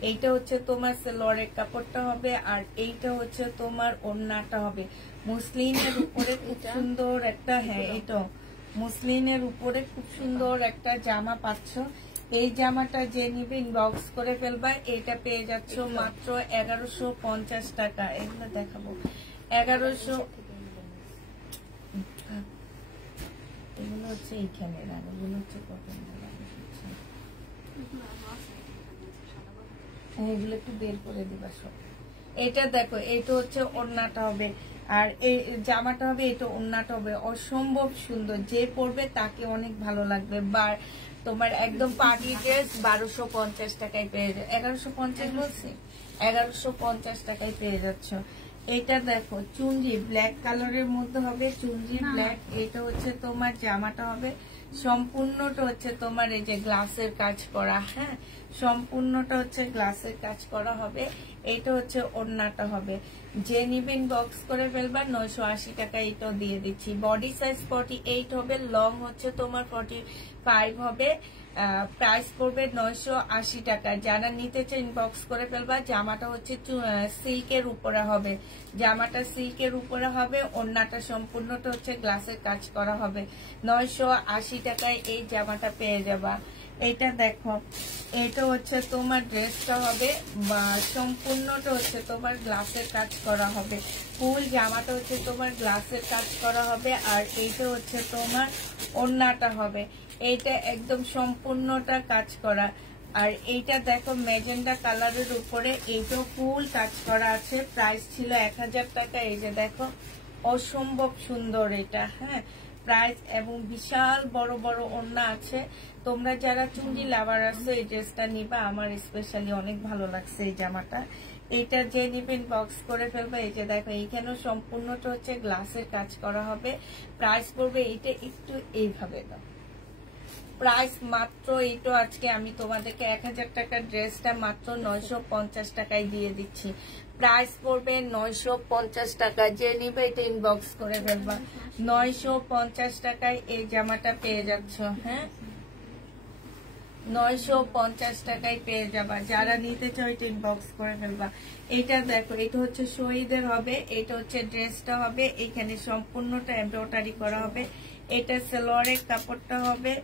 এইটা হচ্ছে তোমার সালোয়ারের কাপড়টা হবে আর এইটা হচ্ছে তোমার ওড়নাটা হবে। মুসলিনের উপরে খুব সুন্দর একটা, হ্যাঁ এটা মুসলিনের উপরে খুব সুন্দর একটা জামা পাচ্ছ। এই জামাটা যে নিবে ইনবক্স করে ফেলবা। এটা পেয়ে যাচ্ছ মাত্র 1150 টাকা। এগুলো দেখাবো 1100, এগুলো হচ্ছে এইখানে, এগুলো হচ্ছে কটন, এগুলো একটু বের করে দিবা সব। এটা দেখো, এটা হচ্ছে ওড়নাটা হবে আর এই জামাটা হবে, এটা ওড়নাটা হবে। অসম্ভব সুন্দর, যে পরবে তাকে অনেক ভালো লাগবে। তোমার একদম পার্টি ড্রেস 1250 টাকায় পেয়ে যাবে। 1150 বলছি, 1150 টাকায় পেয়ে যাচ্ছ। এটা দেখো চুনরি ব্ল্যাক কালারের মধ্যে হবে, চুনরি ব্ল্যাক। এটা হচ্ছে তোমার জামাটা হবে, সম্পূর্ণটা হচ্ছে তোমার এই যে গ্লাসের কাজ করা। হ্যাঁ, সম্পূর্ণটা হচ্ছে গ্লাসের কাজ করা হবে। এটা হচ্ছে ওড়নাটা হবে। যে নিবেন বক্স করে ফেলবা। 980 টাকা এটাও দিয়ে দিচ্ছি। বডি সাইজ 48 হবে, লং হচ্ছে তোমার 45 হবে। প্রাইস পড়বে 980 টাকা। যারা নিতে চাই ইনবক্স করে ফেলবা। জামাটা হচ্ছে সিল্কের উপরে হবে, জামাটা সিল্কের উপরে হবে। ওড়নাটা সম্পূর্ণটা হচ্ছে গ্লাসের কাজ করা হবে। 980 টাকায় এই জামাটা পেয়ে যাবা। এটা দেখো, এটা হচ্ছে তোমার ড্রেসটা হবে বা সম্পূর্ণটা হচ্ছে তোমার গ্লাসের কাজ করা হবে। ফুল জামাটা হচ্ছে তোমার গ্লাসের কাজ করা হবে আর এইটা হচ্ছে তোমার ওড়নাটা হবে। এইটা একদম সম্পূর্ণটা কাজ করা। আর এইটা দেখো ম্যাজেন্ডা কালারের উপরে, এইটাও ফুল কাজ করা আছে। প্রাইস ছিল 1000 টাকা। এই যে দেখো অসম্ভব সুন্দর এটা। হ্যাঁ, প্রাইস এবং বিশাল বড় বড় ওড়না আছে। তোমরা যারা চুন্ডি লাভার আছো এই ড্রেসটা নিবা। আমার স্পেশালি অনেক ভালো লাগছে এই জামাটা। এইটা যে নিবেন বক্স করে ফেলবে। এই যে দেখো এইখানেও সম্পূর্ণটা হচ্ছে গ্লাসের কাজ করা হবে। প্রাইস পড়বে এইটা একটু এইভাবে দাও। প্রাইস মাত্র এইটা আজকে আমি তোমাদেরকে 1000 টাকার ড্রেসটা মাত্র 950 টাকায় দিয়ে দিচ্ছি। প্রাইস পড়বে 950 টাকা। যে নিবে এটা ইনবক্স করে ফেলবা। 950 টাকায় এই জামাটা পেয়ে যাচ্ছ। হ্যাঁ, 950 টাকায় পেয়ে যাবা। যারা নিতে চাও এটা ইনবক্স করে ফেলবা। এটা দেখো, এটা হচ্ছে শহীদের হবে, এটা হচ্ছে ড্রেসটা হবে। এখানে সম্পূর্ণটা এমব্রয়ডারি করা হবে। এটা সালোয়ারের কাপড়টা হবে।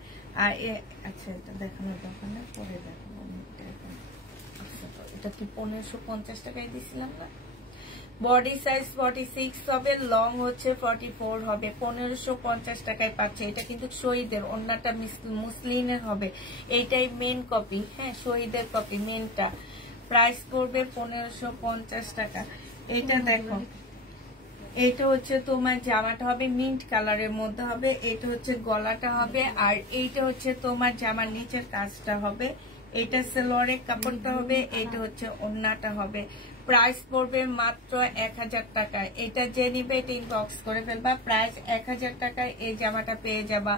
আর আচ্ছা, এটা দেখানোর দরকার না, পরে দেখাবো। এটা কি 1550 টাকায় দিছিলাম না? বডি সাইজ 46 হবে, লং হচ্ছে 44 হবে। 1550 টাকায় পাচ্ছে। এটা কিন্তু শহীদের, অন্যটা মুসলিনের হবে। এইটাই মেন কপি। হ্যাঁ, শহীদের কপি মেনটা। প্রাইস পড়বে 1550 টাকা। এটা দেখো, এটা হচ্ছে তোমার জামাটা হবে মিন্ট কালারের মধ্যে হবে। এটা হচ্ছে গলাটা হবে আর এইটা হচ্ছে তোমার জামার নিচের কাজটা হবে। এটা সালোয়ারের কাপড়টা হবে। এটা হচ্ছে ওড়নাটা হবে। প্রাইস পড়বে মাত্র 1000 টাকা। এটা যে নিবে এটা ইনবক্স করে ফেলবা। প্রাইস 1000 টাকায় এই জামাটা পেয়ে যাবা।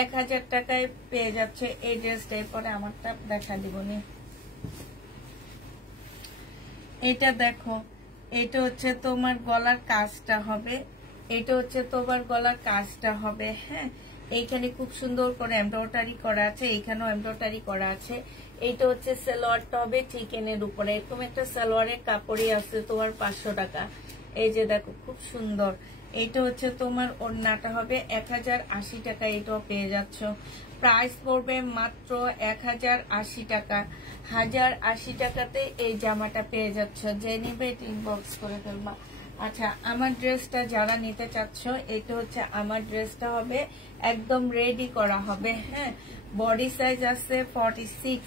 1000 টাকায় পেয়ে যাচ্ছে এই ড্রেসটা। এরপরে আমারটা দেখা দিব নি। এটা দেখো, এটা হচ্ছে তোমার গলার কাজটা হবে। এটা হচ্ছে তোমার গলার কাজটা হবে, হ্যাঁ। এইখানে খুব সুন্দর করে এমব্রয়ডারি করা আছে, এইখানেও এমব্রয়ডারি করা আছে। এইটা হচ্ছে সালোয়ারটা হবে চিকেনের উপরে, এরকম একটা সালোয়ারের কাপড়ই আছে তোমার 500 টাকা। এই যে দেখো খুব সুন্দর। এইটা হচ্ছে তোমার ওড়নাটা হবে 1080 টাকা, এটাও পেয়ে যাচ্ছ। প্রাইস পড়বে মাত্র 1080 টাকা। 1080 টাকাতে এই জামাটা পেয়ে যাচ্ছ, যে নিবে ইনবক্স করে ফেলবা। আচ্ছা, আমার ড্রেসটা যারা নিতে চাচ্ছ, এটা হচ্ছে আমার ড্রেসটা হবে একদম রেডি করা হবে, হ্যাঁ। বডি সাইজ আছে 46,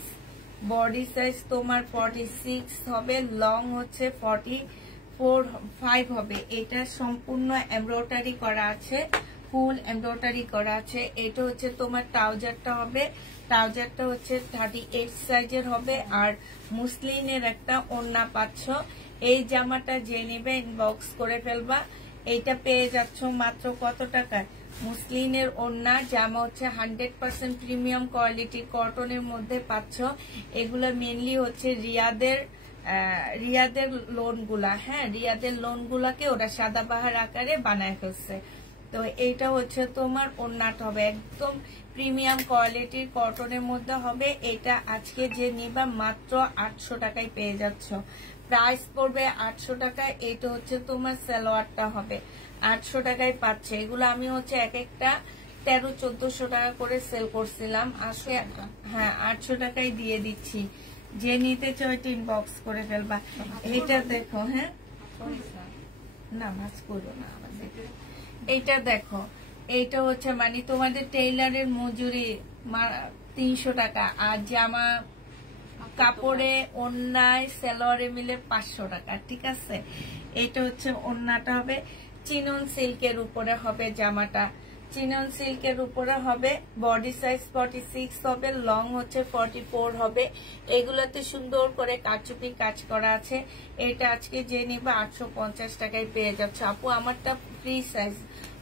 বডি সাইজ তোমার 46 হবে, লং হচ্ছে 45 হবে। এটা সম্পূর্ণ এমব্রয়ডারি করা আছে, ফুল এমব্রয়ডারি করা আছে। এটা হচ্ছে তোমার ট্রাউজারটা হবে, ট্রাউজারটা হচ্ছে 38 সাইজের হবে, আর মুসলিনের একটা ওড়না পাচ্ছ। এই জামাটা যে নেবে ইনবক্স করে ফেলবা। এইটা পেয়ে যাচ্ছ মাত্র কত টাকায়? মুসলিনের ওড়না, জামা হচ্ছে 100% প্রিমিয়াম কোয়ালিটি কটনের মধ্যে পাচ্ছ। এগুলো মেনলি হচ্ছে রিয়াদের লোনগুলা, হ্যাঁ, রিয়াদের লোনগুলাকে ওরা সাদাবাহার আকারে বানায় ফেলছে। তো এইটা হচ্ছে তোমার ওড়নাটা হবে একদম প্রিমিয়াম কোয়ালিটির কটনের মধ্যে হবে। এটা আজকে যে নিবা মাত্র 800 টাকায় পেয়ে যাচ্ছ। প্রাইস পড়বে 800 টাকায়। এটা হচ্ছে তোমার সালোয়ারটা হবে 800 টাকায় পাচ্ছে। এগুলো আমি হচ্ছে এক একটা 1300-1400 টাকা করে সেল করছিলাম, আসলে হ্যাঁ 800 টাকায় দিয়ে দিচ্ছি। যে নিতে চাই ইনবক্স করে ফেলবা। এটা দেখো, হ্যাঁ নামাজ করো না আমাদের। এইটা দেখো, এইটা হচ্ছে মানে তোমাদের টেইলারের মজুরি 300 টাকা, আর জামা কাপড়ে ওড়নায় সালোয়ারে মিলে 500 টাকা, ঠিক আছে। এটা হচ্ছে ওড়নাটা হবে চিনন সিল্কের উপরে হবে, জামাটা চিনন সিল্কের উপরে হবে। বডি সাইজ 46 হবে, লং হচ্ছে 44 হবে। এগুলোতে সুন্দর করে কারচুপি কাজ করা আছে। এটা আজকে যে নিবে 850 টাকায় পেয়ে যাচ্ছে। আপু আমারটা ফ্রি সাইজ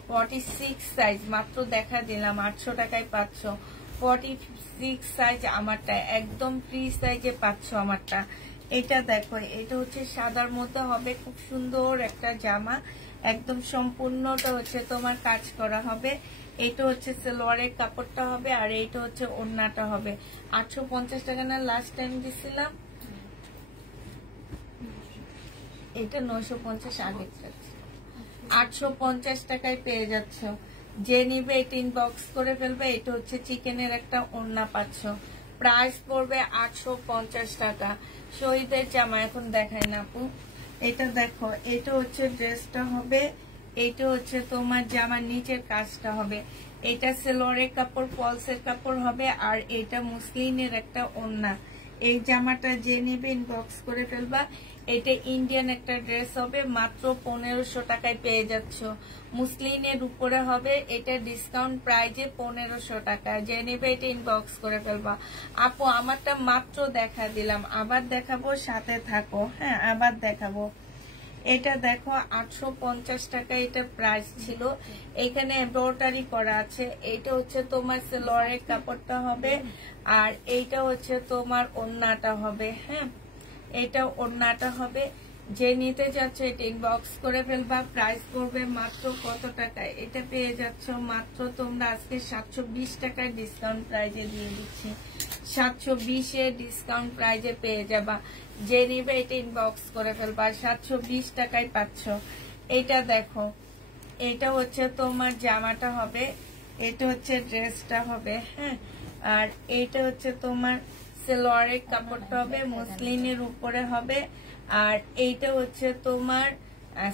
46 সাইজ, মাত্র দেখা দিলাম 800 টাকায় পাচ্ছ। 46 সাইজ আমারটা একদম ফ্রি সাইজে পাচ্ছ আমারটা। এটা দেখো, এটা হচ্ছে সাদার মধ্যে হবে, খুব সুন্দর একটা জামা, একদম সম্পূর্ণটা হচ্ছে তোমার কাজ করা হবে। এটা হচ্ছে সালোয়ারের কাপড়টা হবে, আর এইটা হচ্ছে ওড়নাটা হবে। 850 টাকা না লাস্ট টাইম দিছিলাম? এটা 950 আগে, 850 টাকায় পেয়ে যাচ্ছ। যে নিবে এটা ইনবক্স করে ফেলবে। এটা হচ্ছে চিকেনের একটা ওড়না পাচ্ছ। প্রাইস পড়বে 850 টাকা। শহীদের জামা এখন দেখায় না আপু। এটা দেখো, এটা হচ্ছে ড্রেসটা হবে, এটা হচ্ছে তোমার জামার নিচের কাজটা হবে। এটা সালোয়ারের কাপড়, ফলসের কাপড় হবে, আর এটা মুসলিনের একটা ওড়না। এই জামাটা যে নিবে ইনবক্স করে ফেলবা। এটা ইন্ডিয়ান একটা ড্রেস হবে, মাত্র 1500 টাকায় পেয়ে যাচ্ছ। মুসলিনের উপরে হবে, এটা ডিসকাউন্ট প্রাইজে 1500 টাকা। যে নেবে এটা ইনবক্স করে ফেলবা। আপু আমারটা মাত্র দেখা দিলাম, আবার দেখাবো, সাথে থাকো, হ্যাঁ আবার দেখাবো। এটা দেখো 850 টাকা এটা প্রাইস ছিল। এখানে এমব্রয়ডারি করা আছে। এটা হচ্ছে তোমার সালোয়ারের কাপড়টা হবে, আর এইটা হচ্ছে তোমার ওড়নাটা হবে, হ্যাঁ এটা ওড়নাটা হবে। যে নিতে যাচ্ছে এটা ইনবক্স করে ফেলবা। প্রাইস পড়বে মাত্র কত টাকায়? এটা পেয়ে যাচ্ছ মাত্র তোমরা আজকে 720 টাকায় ডিসকাউন্ট প্রাইজে দিয়ে দিচ্ছি। 720 এ ডিসকাউন্ট প্রাইজে পেয়ে যাবা। যে নিবে এটা ইনবক্স করে ফেলবা। 720 টাকায় পাচ্ছ। এটা দেখো, এটা হচ্ছে তোমার জামাটা হবে, এটা হচ্ছে ড্রেসটা হবে, হ্যাঁ, আর এইটা হচ্ছে তোমার সালোয়ারের কাপড়টা হবে, মুসলিনের উপরে হবে, আর এইটা হচ্ছে তোমার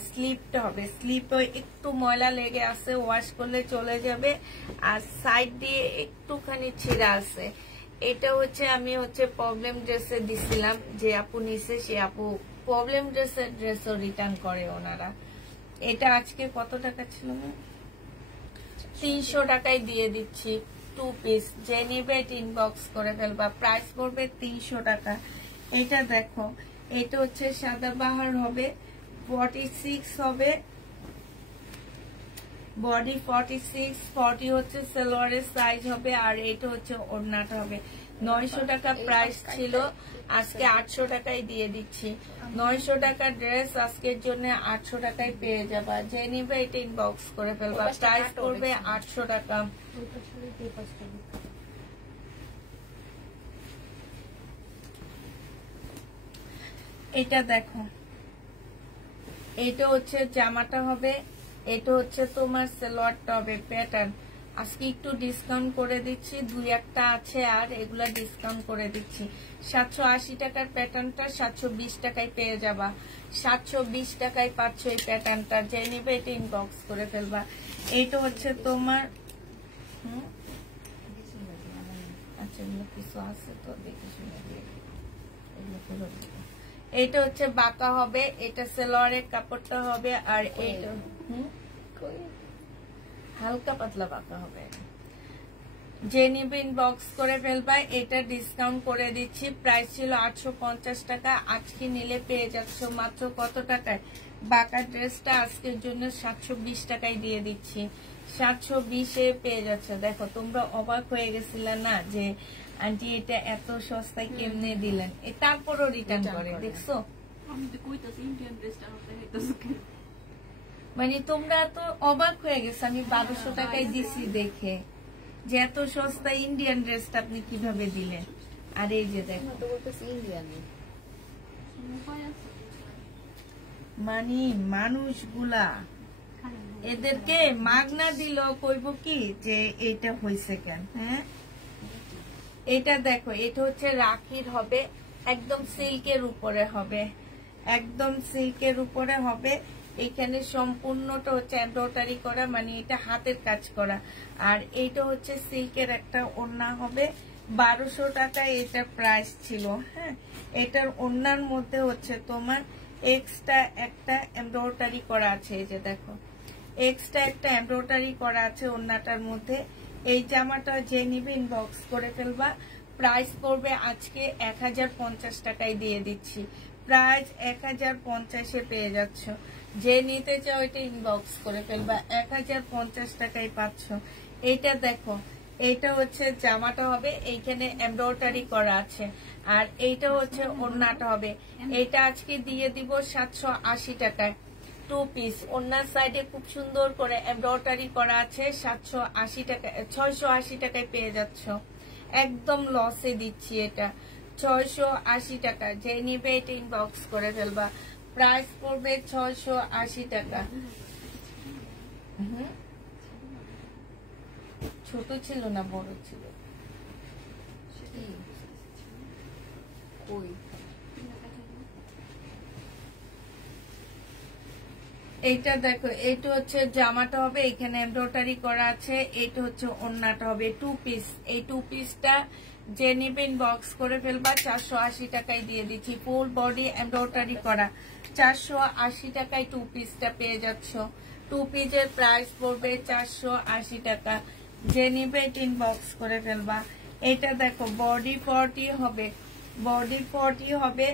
স্লিপটা হবে। স্লিপে একটু ময়লা লেগে আছে, ওয়াশ করলে চলে যাবে, আর সাইড দিয়ে একটুখানি ছিঁড়া আছে। এটা হচ্ছে আমি হচ্ছে প্রবলেম ড্রেসে দিছিলাম, যে আপু নিছে সে আপু প্রবলেম ড্রেসের ড্রেসও রিটার্ন করে ওনারা। এটা আজকে কত টাকা ছিল? 300 টাকায় দিয়ে দিচ্ছি 2 পিস। যে নিবে এটা ইনবক্স করে ফেলবা। প্রাইস পড়বে 300 টাকা। এটা দেখো, এটা হচ্ছে সাদাবাহার হবে, 46 হবে, বডি 46, 40 হচ্ছে সালোয়ারের সাইজ হবে, আর এটা হচ্ছে ওড়নাটা হবে। 900 টাকা প্রাইস ছিল, আজকে 800 টাকায় দিয়ে দিচ্ছি। 900 টাকার ড্রেস আজকের জন্য 800 টাকায় পেয়ে যাবা। যে নিবে এটা ইনবক্স করে ফেলবা। প্রাইস পড়বে 800 টাকা। এটা দেখো, এটা হচ্ছে জামাটা হবে, এটা হচ্ছে তোমার সালোয়ারটা হবে প্যাটার্ন। আজকে একটু ডিসকাউন্ট করে দিচ্ছি, দুই একটা আছে আর এগুলা ডিসকাউন্ট করে দিচ্ছি। 780 টাকার প্যাটার্নটা 720 টাকায় পেয়ে যাবা। 720 টাকায় পাচ্ছ এই প্যাটার্নটা। যে নিবে এটা ইনবক্স করে ফেলবা। এইটা হচ্ছে তোমার আচ্ছা, এগুলো কিছু আছে তো দেখে শুনে দিয়ে এইটা হচ্ছে বাঁকা হবে, এটা সালোয়ারের কাপড়টা হবে, আর এইটা হালকা পাতলা বাঁকা হবে। যে নিবে ইনবক্স করে ফেলবা। এটা ডিসকাউন্ট করে দিচ্ছি, প্রাইস ছিল 850 টাকা, আজকে নিলে পেয়ে যাচ্ছ মাত্র কত টাকায়? বাঁকা ড্রেসটা আজকের জন্য 720 টাকায় দিয়ে দিচ্ছি। 720-এ পেয়ে যাচ্ছে। দেখো তোমরা অবাক হয়ে গেছিল না যে আন্টি এটা এত সস্তায় কেমনে দিলেন, তারপরও রিটার্ন করে। দেখছো, মানে তোমরা তো অবাক হয়ে গেছো আমি 1200 টাকায় দিছি দেখে, যে এত সস্তা ইন্ডিয়ান ড্রেসটা আপনি কিভাবে দিলেন। আর এই যে দেখো, মানে মানুষগুলা এদেরকে মাগনা দিল, কইব কি যে এটা হয়েছে কেন। হ্যাঁ, এটা দেখো, এটা হচ্ছে রাখির হবে, একদম সিল্কের উপরে হবে, একদম সিল্কের উপরে হবে। এখানে সম্পূর্ণটা হচ্ছে এমব্রয়ডারি করা, মানে এটা হাতের কাজ করা। আর এইটা হচ্ছে সিল্কের একটা ওড়না হবে। 1200 টাকায় এটা প্রাইস ছিল। হ্যাঁ, এটার ওড়নার মধ্যে হচ্ছে তোমার এক্সট্রা একটা এমব্রয়ডারি করা আছে। এই যে দেখো, এক্সট্রা একটা এমব্রয়ডারি করা আছে ওড়নাটার মধ্যে। এই জামাটা যে নিবে ইনবক্স করে ফেলবা। প্রাইস পড়বে আজকে 1050 টাকায় দিয়ে দিচ্ছি। প্রাইস 1050-এ পেয়ে যাচ্ছ। যে নিতে চাও এটা ইনবক্স করে ফেলবা। 1050 টাকায় পাচ্ছ। এইটা দেখো, এইটা হচ্ছে জামাটা হবে, এইখানে এমব্রয়ডারি করা আছে। আর এইটা হচ্ছে ওড়নাটা হবে। এটা আজকে দিয়ে দিব 780 টাকায়। 2 পিস, ওড়নার সাইডে খুব সুন্দর করে এমব্রয়ডারি করা আছে। 780 টাকা, 680 টাকায় পেয়ে যাচ্ছ। একদম লসে দিচ্ছি এটা, 680 টাকা। যে নিবে এটা ইনবক্স করে ফেলবা। প্রাইস পড়বে 680 টাকা। ছোট ছিল না বড় ছিল? এইটা দেখো, এইটা হচ্ছে জামাটা হবে, এখানে এমব্রয়ডারি করা আছে। এইটা হচ্ছে ওড়নাটা হবে। 2 পিস, এই 2 পিসটা যে নিবে ইনবক্স করে ফেলবা। 480 টাকায় দিয়ে দিচ্ছি, ফুল বডি এমব্রয়ডারি করা। 480 টাকায় 2 পিসটা পেয়ে যাচ্ছ। 2 পিসের প্রাইস পড়বে 480 টাকা। যে নিবে ইনবক্স করে ফেলবা। এটা দেখো, বডি 40 হবে, বডি 40 হবে,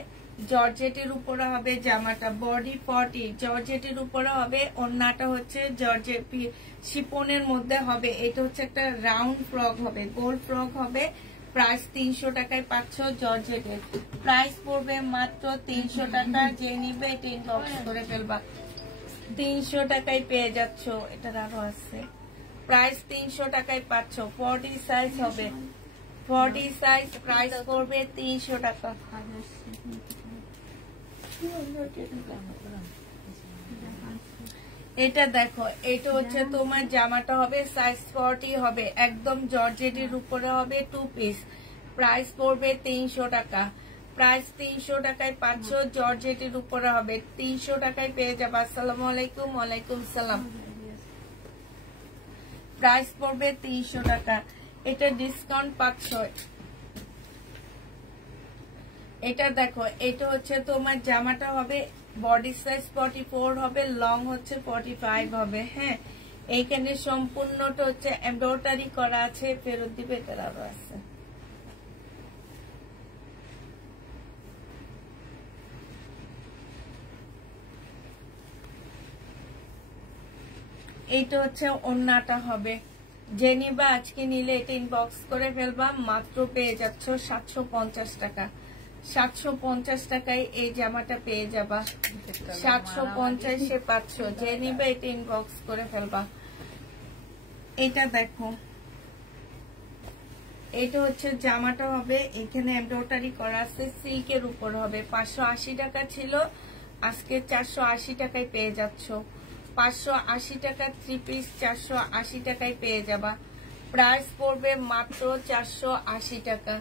জর্জেটের উপরে হবে জামাটা। বডি 40 জর্জেটের উপরে হবে। ওড়নাটা হচ্ছে জর্জেট শিপনের মধ্যে হবে। এটা হচ্ছে একটা রাউন্ড ফ্রক হবে, গোল ফ্রক হবে। প্রাইস 300 টাকায় পাচ্ছ জর্জেটের। প্রাইস পড়বে মাত্র 300 টাকা। যে নিবে এটা ইনবক্স করে ফেলবা। 300 টাকায় পেয়ে যাচ্ছ। এটার আরো আছে। প্রাইস 300 টাকায় পাচ্ছ। 40 সাইজ হবে, 40 সাইজ। প্রাইস করবে 300 টাকা। এটা দেখো, এটা হচ্ছে তোমার জামাটা হবে, সাইজ 40 হবে, একদম জর্জেটের উপরে হবে, 2 পিস। প্রাইস পড়বে 300 টাকা। প্রাইস 300 টাকায় পাচ্ছ, জর্জেটের উপরে হবে। 300 টাকায় পেয়ে যাবে। আসসালামু আলাইকুম। ওয়ালাইকুম সালাম। প্রাইস পড়বে 300 টাকা। এটা ডিসকাউন্ট পাচ্ছ। এটা দেখো, এটা হচ্ছে তোমার জামাটা হবে, বডি সাইজ 44 হবে, লং হচ্ছে 45 হবে। হ্যাঁ, এইখানে সম্পূর্ণটা হচ্ছে এমব্রয়ডারি করা আছে। ফেরত দিবে, এটার আরো আছে। এইটা হচ্ছে ওড়নাটা হবে, যে নিবা আজকে নিলে এটা ইনবক্স করে ফেলবা, মাত্র পেয়ে যাচ্ছ 750 টাকা। 750 টাকায় এই জামাটা পেয়ে যাবা, 750-এ পাচ্ছ। যে নিবা এটা ইনবক্স করে ফেলবা। এটা দেখো, এটা হচ্ছে জামাটা হবে, এখানে এমব্রয়ডারি করা আছে, সিল্কের উপর হবে। 580 টাকা ছিল, আজকে 480 টাকায় পেয়ে যাচ্ছ। 580 টাকা 3 পিস 480 টাকায় পেয়ে যাবা। প্রাইস পড়বে মাত্র 480 টাকা।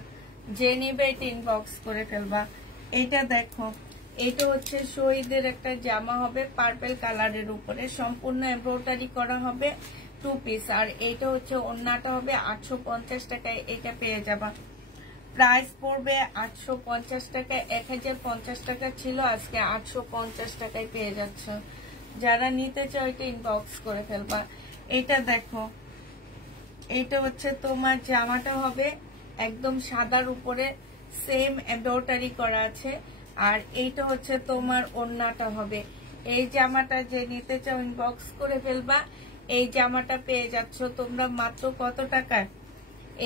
যে নিবে এটা ইনবক্স করে ফেলবা। এটা দেখো, এটা হচ্ছে শহীদের একটা জামা হবে, পার্পল কালারের উপরে সম্পূর্ণ এমব্রয়ডারি করা হবে, 2 পিস। আর এইটা হচ্ছে ওড়নাটা হবে 850 টাকায় এটা পেয়ে যাবা। প্রাইস পড়বে 850 টাকা। 1050 টাকা ছিল, আজকে 850 টাকায় পেয়ে যাচ্ছ। যারা নিতে চাও এটা ইনবক্স করে ফেলবা। এটা দেখো, এটা হচ্ছে তোমার জামাটা হবে একদম সাদার উপরে সেম এমব্রয়ডারি করা আছে। আর এইটা হচ্ছে তোমার ওড়নাটা হবে। এই জামাটা যে নিতে চাও ইনবক্স করে ফেলবা। এই জামাটা পেয়ে যাচ্ছ তোমরা মাত্র কত টাকায়?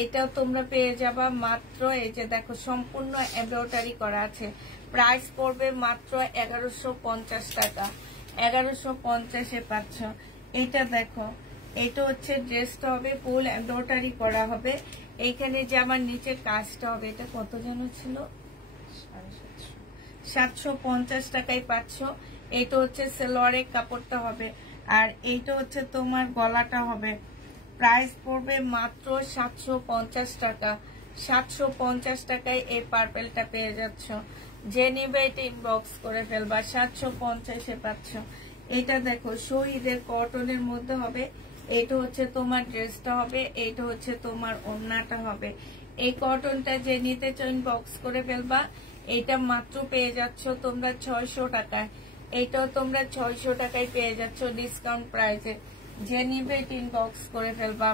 এটাও তোমরা পেয়ে যাবা মাত্র, এই যে দেখো সম্পূর্ণ এমব্রয়ডারি করা আছে। প্রাইস পড়বে মাত্র 1150 টাকা। 1150-এ পাচ্ছ। এটা দেখো, এটা হচ্ছে ড্রেসটা হবে ফুল এমব্রয়ডারি করা হবে। এইখানে যে আমার নিচের কাজটা হবে, এটা কত যেন ছিল, 750 টাকায় পাচ্ছ। এটা হচ্ছে সালোয়ারের কাপড়টা হবে, আর এইটা হচ্ছে তোমার গলাটা হবে। প্রাইস পড়বে মাত্র 750 টাকা। 750 টাকায় এই পার্পেলটা পেয়ে যাচ্ছ। যে নিবে এটা ইনবক্স করে ফেলবা। 750-এ পাচ্ছ। এটা দেখো, শহীদের কটনের মধ্যে হবে। এটা হচ্ছে তোমার ড্রেসটা হবে, এটা হচ্ছে তোমার ওড়নাটা হবে। এই কটনটা যে নিতে চাও ইনবক্স করে ফেলবা। এটা মাত্র পেয়ে যাচ্ছ তোমরা 600 টাকায়। এইটাও তোমরা 600 টাকায় পেয়ে যাচ্ছ ডিসকাউন্ট প্রাইসে। যে নিবে এটা ইনবক্স করে ফেলবা।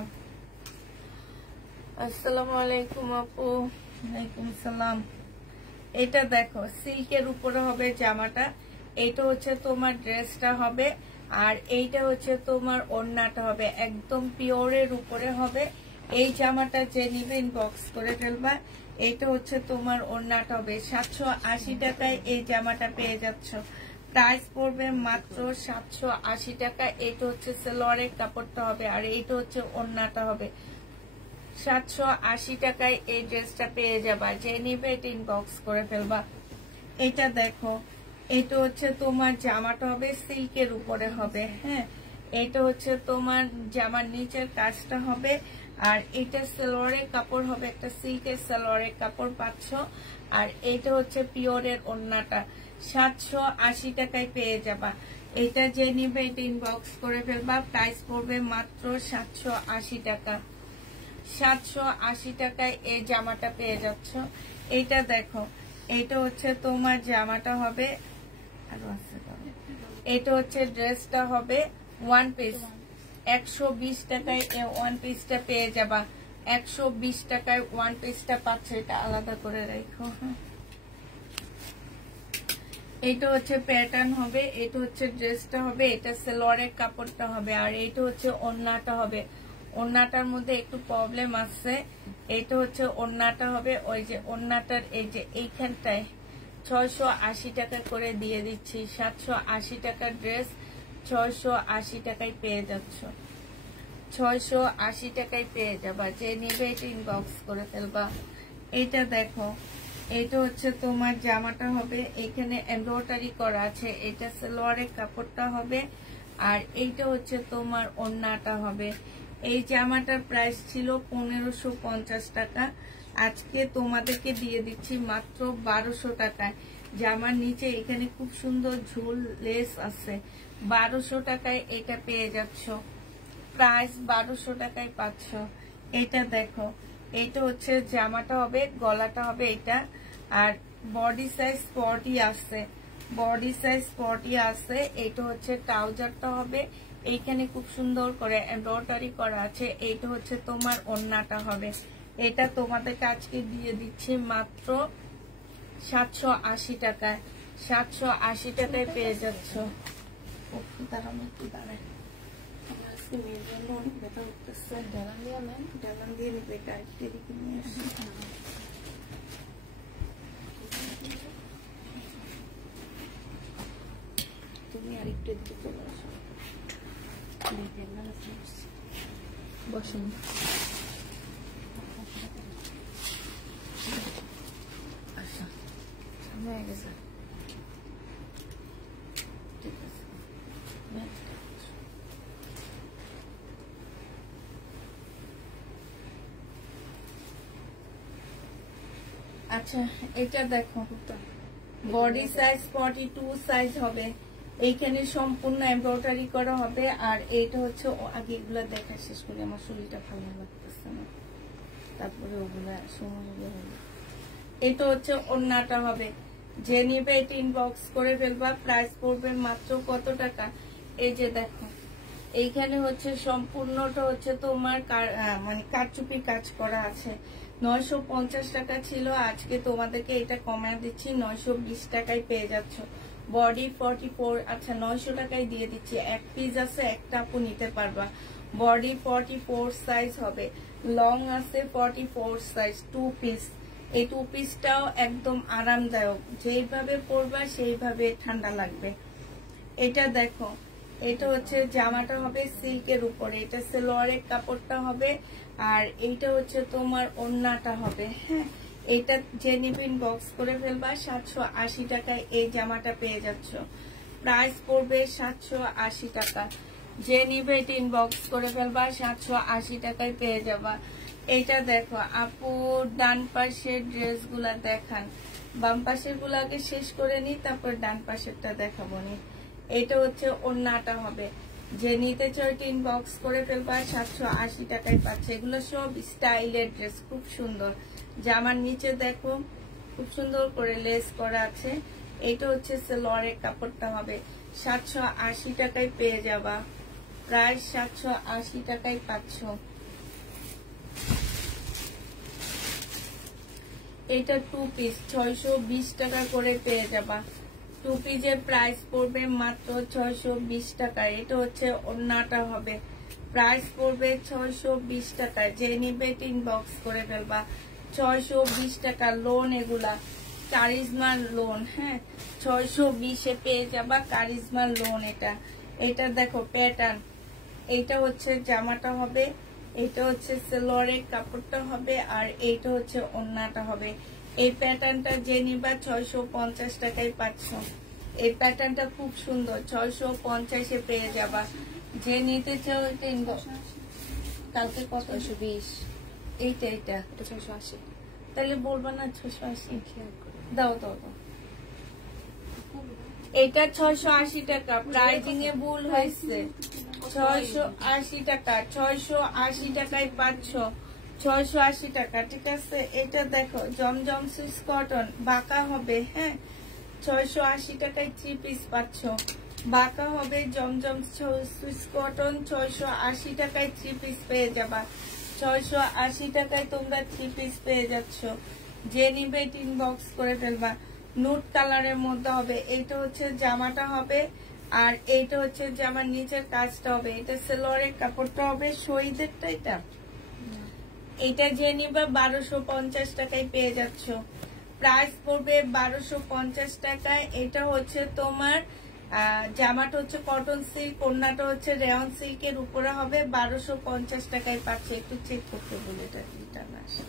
আসসালামু আলাইকুম আপু। ওয়ালাইকুম সালাম। এটা দেখো, সিল্কের উপরে হবে জামাটা। এইটা হচ্ছে তোমার ড্রেসটা হবে, আর এইটা হচ্ছে তোমার ওড়নাটা হবে, একদম পিওরের উপরে হবে। এই জামাটা যে নিবে ইনবক্স করে ফেলবা। এইটা হচ্ছে তোমার ওড়নাটা হবে। 780 টাকায় এই জামাটা পেয়ে যাচ্ছ। প্রাইস পড়বে মাত্র 780 টাকা। এইটা হচ্ছে সালোয়ারের কাপড়টা হবে, আর এইটা হচ্ছে ওড়নাটা হবে। 780 টাকায় এই ড্রেসটা পেয়ে যাবা। যে নিবে এটা ইনবক্স করে ফেলবা। এটা দেখো, এটা হচ্ছে তোমার জামাটা হবে সিল্কের উপরে হবে। হ্যাঁ, এটা হচ্ছে তোমার জামার নিচের কাজটা হবে, আর এটা সালোয়ারের কাপড় হবে, একটা সিল্কের সালোয়ারের কাপড় পাচ্ছ। আর এটা হচ্ছে পিওরের ওড়নাটা। 780 টাকায় পেয়ে যাবা। এটা যে নিবে এটা ইনবক্স করে ফেলবা। প্রাইস পড়বে মাত্র 780 টাকা। 780 টাকায় এই জামাটা পেয়ে যাচ্ছ। এইটা দেখো, এটা হচ্ছে তোমার জামাটা হবে, এটা হচ্ছে ড্রেসটা হবে 1 পিস। 120 টাকায় 1 পিসটা পেয়ে যাবা। 120 টাকায় 1 পিসটা পাচ্ছ। এটা আলাদা করে রাখো। এটা হচ্ছে প্যাটার্ন হবে, এটা হচ্ছে ড্রেসটা হবে, এটা সালোয়ারের কাপড়টা হবে, আর এটা হচ্ছে ওড়নাটা হবে। ওড়নাটার মধ্যে একটু প্রবলেম আছে। এটা হচ্ছে ওড়নাটা হবে, ওই যে ওড়নাটার এই যে এইখানটায় 680 টাকা করে দিয়ে দিচ্ছি। 780 টাকার ড্রেস 680 টাকায় পেয়ে যাচ্ছ। 680 টাকায় পেয়ে যাবা। যে নিবে এটা ইনবক্স করে ফেলবা। এটা দেখো, এটা হচ্ছে তোমার জামাটা হবে, এখানে এমব্রয়ডারি করা আছে। এটা সালোয়ারের কাপড়টা হবে, আর এইটা হচ্ছে তোমার ওড়নাটা হবে। এই জামাটার প্রাইস ছিল 1550 টাকা। আজকে তোমাদেরকে দিয়ে দিচ্ছি মাত্র 1200 টাকায়। জামার নিচে এখানে খুব সুন্দর ঝুল লেস আছে। 1200 টাকায় এটা পেয়ে যাচ্ছ। প্রাইস 1200 টাকায় পাচ্ছ। এটা দেখো, এটা হচ্ছে জামাটা হবে, গলাটা হবে এটা, আর বডি সাইজ 40 আছে। বডি সাইজ 40 আছে। এটা হচ্ছে ট্রাউজারটা হবে, এইখানে খুব সুন্দর করে এমব্রয়ডারি করা আছে। এইটা হচ্ছে তোমার ওড়নাটা হবে। এটা তোমাদেরকে আজকে দিয়ে দিচ্ছি মাত্র 780 টাকায়। 780 টাকায় পেয়ে যাচ্ছ। আজকে মেয়ের জন্য অনেক ব্যথা উঠতেছে। ডালান দিয়ে নেবে, ডাইরেক্ট এদিকে নিয়ে আসি। তুমি আরেকটু এদিকে চলে আসো, বসুন। আচ্ছা হয়ে গেছে, ঠিক আছে। আচ্ছা এটা দেখো, বডি সাইজ 42 সাইজ হবে। এইখানে সম্পূর্ণ এমব্রয়ডারি করা হবে। আর এইটা হচ্ছে আগে এগুলা দেখা শেষ করে, আমার শরীরটা ভালো লাগতেছে না, তারপরে ওগুলা সময় হবে। এটা হচ্ছে ওড়নাটা হবে। যে নিবে এটা ইনবক্স করে ফেলবা। প্রাইস পড়বে মাত্র কত টাকা? এই যে দেখো, এইখানে হচ্ছে সম্পূর্ণটা হচ্ছে তোমার মানে কারচুপি কাজ করা আছে। 950 টাকা ছিল, আজকে তোমাদেরকে এটা কমায় দিচ্ছি, 920 টাকায় পেয়ে যাচ্ছ। বডি 44, আচ্ছা 900 টাকায় দিয়ে দিচ্ছি। এক পিস আছে, একটা আপু নিতে পারবা। বডি 44 সাইজ হবে, লং আছে 44 সাইজ, 2 পিস। এই 2 পিসটাও একদম আরামদায়ক, যেইভাবে পরবা সেইভাবে ঠান্ডা লাগবে। এটা দেখো, এটা হচ্ছে জামাটা হবে সিল্কের উপরে, এটা সালোয়ারের কাপড়টা হবে। আর এইটা হচ্ছে তোমার ওড়নাটা হবে। হ্যাঁ, এটা যে নিবিন বক্স করে ফেলবা। 780 টাকায় এই জামাটা পেয়ে যাচ্ছ। প্রাইস পড়বে 780 টাকা। যে নিবে এটা ইনবক্স করে ফেলবা, 780 টাকায় পেয়ে যাবা। এইটা দেখো আপু, ডান পাশের ড্রেসগুলা দেখান, বাম পাশের গুলাকে শেষ করে নি, তারপর ডান পাশেরটা দেখাবো নি। এটা হচ্ছে ওড়নাটা হবে। যে নিতে চাই ইনবক্স করে ফেলবা, 780 টাকায় পাচ্ছে। এগুলো সব স্টাইলের ড্রেস, খুব সুন্দর। জামার নিচে দেখো খুব সুন্দর করে লেস করা আছে। এটা হচ্ছে সালোয়ারের কাপড়টা হবে। 780 টাকায় পেয়ে যাবা। প্রায় 780 টাকায় পাচ্ছ। এটা 2 পিস 620 টাকা করে পেয়ে যাবা। 2 পিসের প্রাইস পড়বে মাত্র 620 টাকা। এটা হচ্ছে ওড়নাটা হবে। প্রাইস পড়বে 620 টাকা। যে নিবে ইনবক্স করে ফেলবা। 620 টাকা। লোন এগুলা কারিজমার লোন। হ্যাঁ, 620-এ পেয়ে যাবা কারিজমার লোন। এটা দেখো প্যাটার্ন। এইটা হচ্ছে জামাটা হবে, এইটা হচ্ছে সালোয়ারের কাপড়টা হবে, আর এইটা হচ্ছে ওড়নাটা হবে। এই প্যাটার্নটা যে নিবা 650 টাকায় পাচ্ছ। এই প্যাটার্নটা খুব সুন্দর, 650-এ পেয়ে যাবা। যে নিতে চাও এটা কালকে কত? 620। এইটা 680। তাহলে বলবো না 680? দাও দাও দাও। এটা 680 টাকা। প্রাইজিং এ ভুল হয়েছে। 680 টাকা। 680 টাকায় পাচ্ছ। 680 টাকা, ঠিক আছে। এটা দেখো জমজম সুইস কটন, বাঁকা হবে। হ্যাঁ, 680 টাকায় 3 পিস পাচ্ছ। বাঁকা হবে জমজম সুইস কটন, 680 টাকায় 3 পিস পেয়ে যাবা। 680 টাকায় তোমরা 3 পিস পেয়ে যাচ্ছ। যে নিবে ইনবক্স করে ফেলবা। নুট কালারের মধ্যে হবে। এইটা হচ্ছে জামাটা হবে, আর এইটা হচ্ছে জামার নিচের কাজটা হবে। এটা সালোয়ারের কাপড়টা হবে শহীদেরটা। এটা যে নিবা 1250 টাকায় পেয়ে যাচ্ছ। প্রাইস পড়বে 1250 টাকায়। এটা হচ্ছে তোমার জামাটা হচ্ছে কটন সিল্ক, ওড়নাটা হচ্ছে রেয়ন সিল্কের উপরে হবে। 1250 টাকায় পাচ্ছে। একটু চেক করতে বলে এটা রিটার্ন আসে।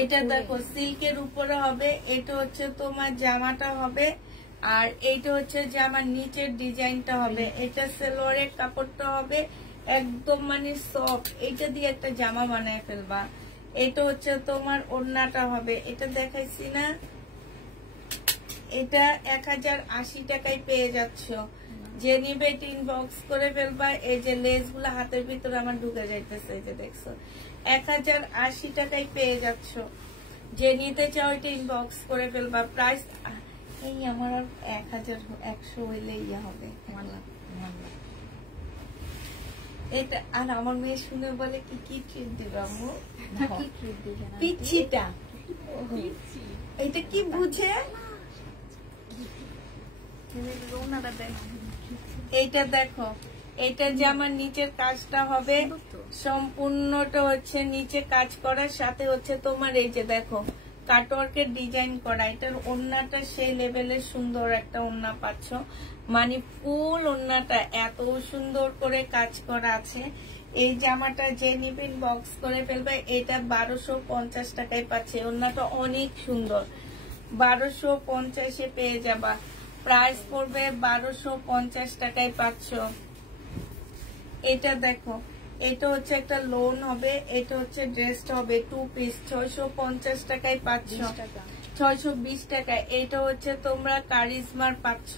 এটা দেখো সিল্কের উপরে হবে। এটা হচ্ছে তোমার জামাটা হবে, আর এইটা হচ্ছে জামার নিচের ডিজাইনটা হবে। এটা সালোয়ারের কাপড়টা হবে একদম মানে সফট। এটা দিয়ে একটা জামা বানায় ফেলবা। এটা হচ্ছে তোমার ওড়নাটা হবে। এটা দেখাইছি না? এটা 1080 টাকায় পেয়ে যাচ্ছ। যে নিবে ইনবক্স করে ফেলবা। এই যে লেস গুলা হাতের ভিতরে আমার ঢুকে যাইতেছে, এই যে দেখছো, 1080 টাকায় পেয়ে যাচ্ছ। যে নিতে চাও এটা ইনবক্স করে ফেলবা। প্রাইস এই আমার 1100 হইলে ইয়া হবে। এটা আর আমার মেয়ে শুনে বলে কি কি ট্রিট দিবে আম্মু? পিচ্ছিটা। এটা কি বুঝে? রোনাটা দেখ। এইটা দেখো, এটা জামার নিচের কাজটা হবে সম্পূর্ণটা হচ্ছে নিচে কাজ করার সাথে হচ্ছে তোমার এই যে দেখো কাটওয়ার্কের ডিজাইন করা। এটার ওড়নাটা সেই লেভেলের সুন্দর একটা ওড়না পাচ্ছ, মানে ফুল ওড়নাটা এত সুন্দর করে কাজ করা আছে। এই জামাটা যে নিবেন বক্স করে ফেলবে, এটা 1250 টাকায় পাচ্ছে। ওড়নাটা অনেক সুন্দর, 1250-এ পেয়ে যাবা। প্রাইস পড়বে 1250 টাকায় পাচ্ছ। এটা দেখো, এটা হচ্ছে একটা লোন হবে, এটা হচ্ছে ড্রেসটা হবে 2 পিস, 650 টাকায় পাচ্ছ, 620 টাকায়। এটা হচ্ছে তোমরা কারিজমার পাচ্ছ,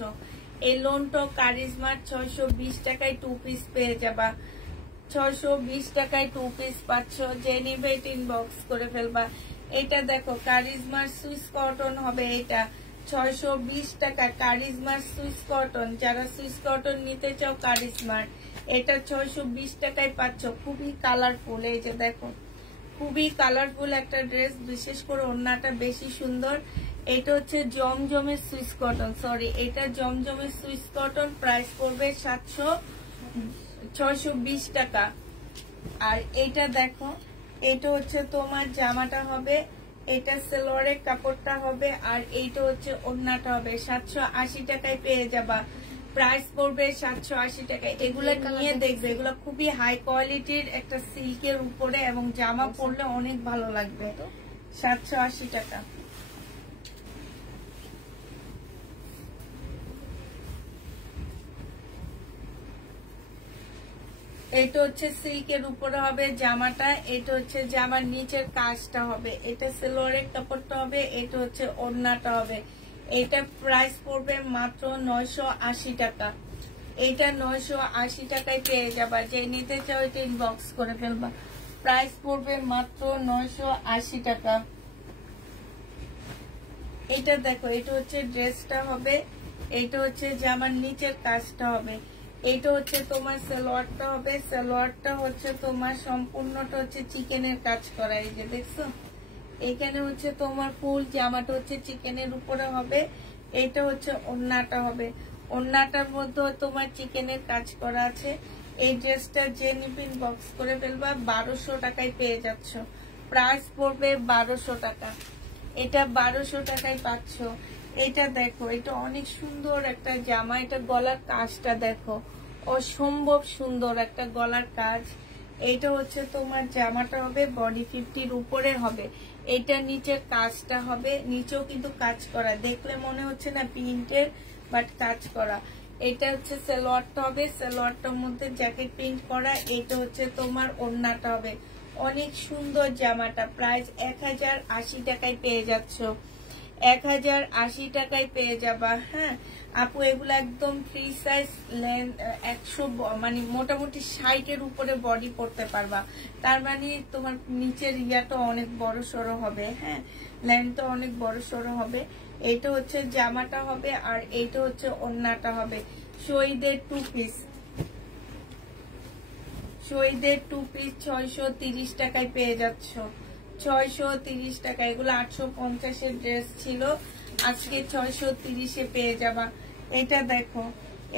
এই লোনটা কারিজমার 620 টাকায় 2 পিস পেয়ে যাবা। 620 টাকায় 2 পিস পাচ্ছ, যে নিবে এটা ইনবক্স করে ফেলবা। এটা দেখো কারিজমার সুইস কটন হবে, এটা 620 টাকা কারিজমার সুইস কটন। যারা সুইস কটন নিতে চাও কারিজমার, এটা 620 টাকায় পাচ্ছ। খুবই কালারফুল, এই যে দেখো খুবই কালারফুল একটা ড্রেস, বিশেষ করে ওড়নাটা বেশি সুন্দর। এটা হচ্ছে জমজমের সুইস কটন, সরি এটা জমজমের সুইস কটন। প্রাইস পড়বে 620 টাকা। আর এটা দেখো, এটা হচ্ছে তোমার জামাটা হবে, এটা সালোয়ারের কাপড়টা হবে, আর এইটা হচ্ছে ওড়নাটা হবে। 780 টাকায় পেয়ে যাবা। প্রাইস পড়বে 780 টাকায়। এগুলো নিয়ে দেখবে, এগুলো খুবই হাই কোয়ালিটির একটা সিল্কের উপরে, এবং জামা পরলে অনেক ভালো লাগবে। 780 টাকা। এটা হচ্ছে সিল্কের উপরে হবে জামাটা, এটা হচ্ছে জামার নিচের কাজটা হবে, এটা সালোয়ারের কাপড়টা হবে, এটা হচ্ছে ওড়নাটা হবে। এটা প্রাইস পড়বে মাত্র 980 টাকা। এটা 980 টাকায় পেয়ে যাবা। যে নিতে চাও এটা ইনবক্স করে ফেলবা। প্রাইস পড়বে মাত্র 980 টাকা। এটা দেখো, এটা হচ্ছে ড্রেসটা হবে, এটা হচ্ছে জামার নিচের কাজটা হবে, এটা হচ্ছে তোমার সালোয়ারটা হবে। সালোয়ারটা হচ্ছে তোমার সম্পূর্ণটা হচ্ছে চিকেনের কাজ করা, এই যে দেখছো এখানে হচ্ছে তোমার ফুল জামাটা হচ্ছে চিকেনের উপরে হবে। এটা হচ্ছে ওড়নাটা হবে, ওড়নাটার মধ্যে তোমার চিকেনের কাজ করা আছে। এই ড্রেসটা যে নিবেন বক্স করে ফেলবা। 1200 টাকায় পেয়ে যাচ্ছ। প্রাইস পড়বে 1200 টাকা। এটা 1200 টাকায় পাচ্ছ। এটা দেখো, এটা অনেক সুন্দর একটা জামা। এটা গলার কাজটা দেখো, অসম্ভব সুন্দর একটা গলার কাজ। এইটা হচ্ছে তোমার জামাটা হবে, বডি 50-র উপরে হবে। এটা নিচের কাজটা হবে, নিচেও কিন্তু কাজ করা, দেখলে মনে হচ্ছে না প্রিন্টের, বাট কাজ করা। এটা হচ্ছে সালোয়ারটা হবে, সালোয়ারটার মধ্যে জ্যাকেট প্রিন্ট করা। এটা হচ্ছে তোমার ওড়নাটা হবে। অনেক সুন্দর জামাটা। প্রাইস 1080 টাকায় পেয়ে যাচ্ছ। 1080 টাকায় পেয়ে যাবা। হ্যাঁ আপু, এগুলো একদম ফ্রি সাইজ, লেন্থ 100, মানে মোটামুটি 60-এর উপরে বডি পড়তে পারবা। তার মানে তোমার নিচের ইয়াটা অনেক বড় সড়ো হবে। হ্যাঁ, লেন্থটা অনেক বড় সড়ো হবে। এইটা হচ্ছে জামাটা হবে, আর এইটা হচ্ছে ওড়নাটা হবে। শহীদের 2 পিস, শহীদের 2 পিস 630 টাকায় পেয়ে যাচ্ছ। 630 টাকা। এগুলো 850-এর ড্রেস ছিল, আজকে 630-এ পেয়ে যাবা। এটা দেখো,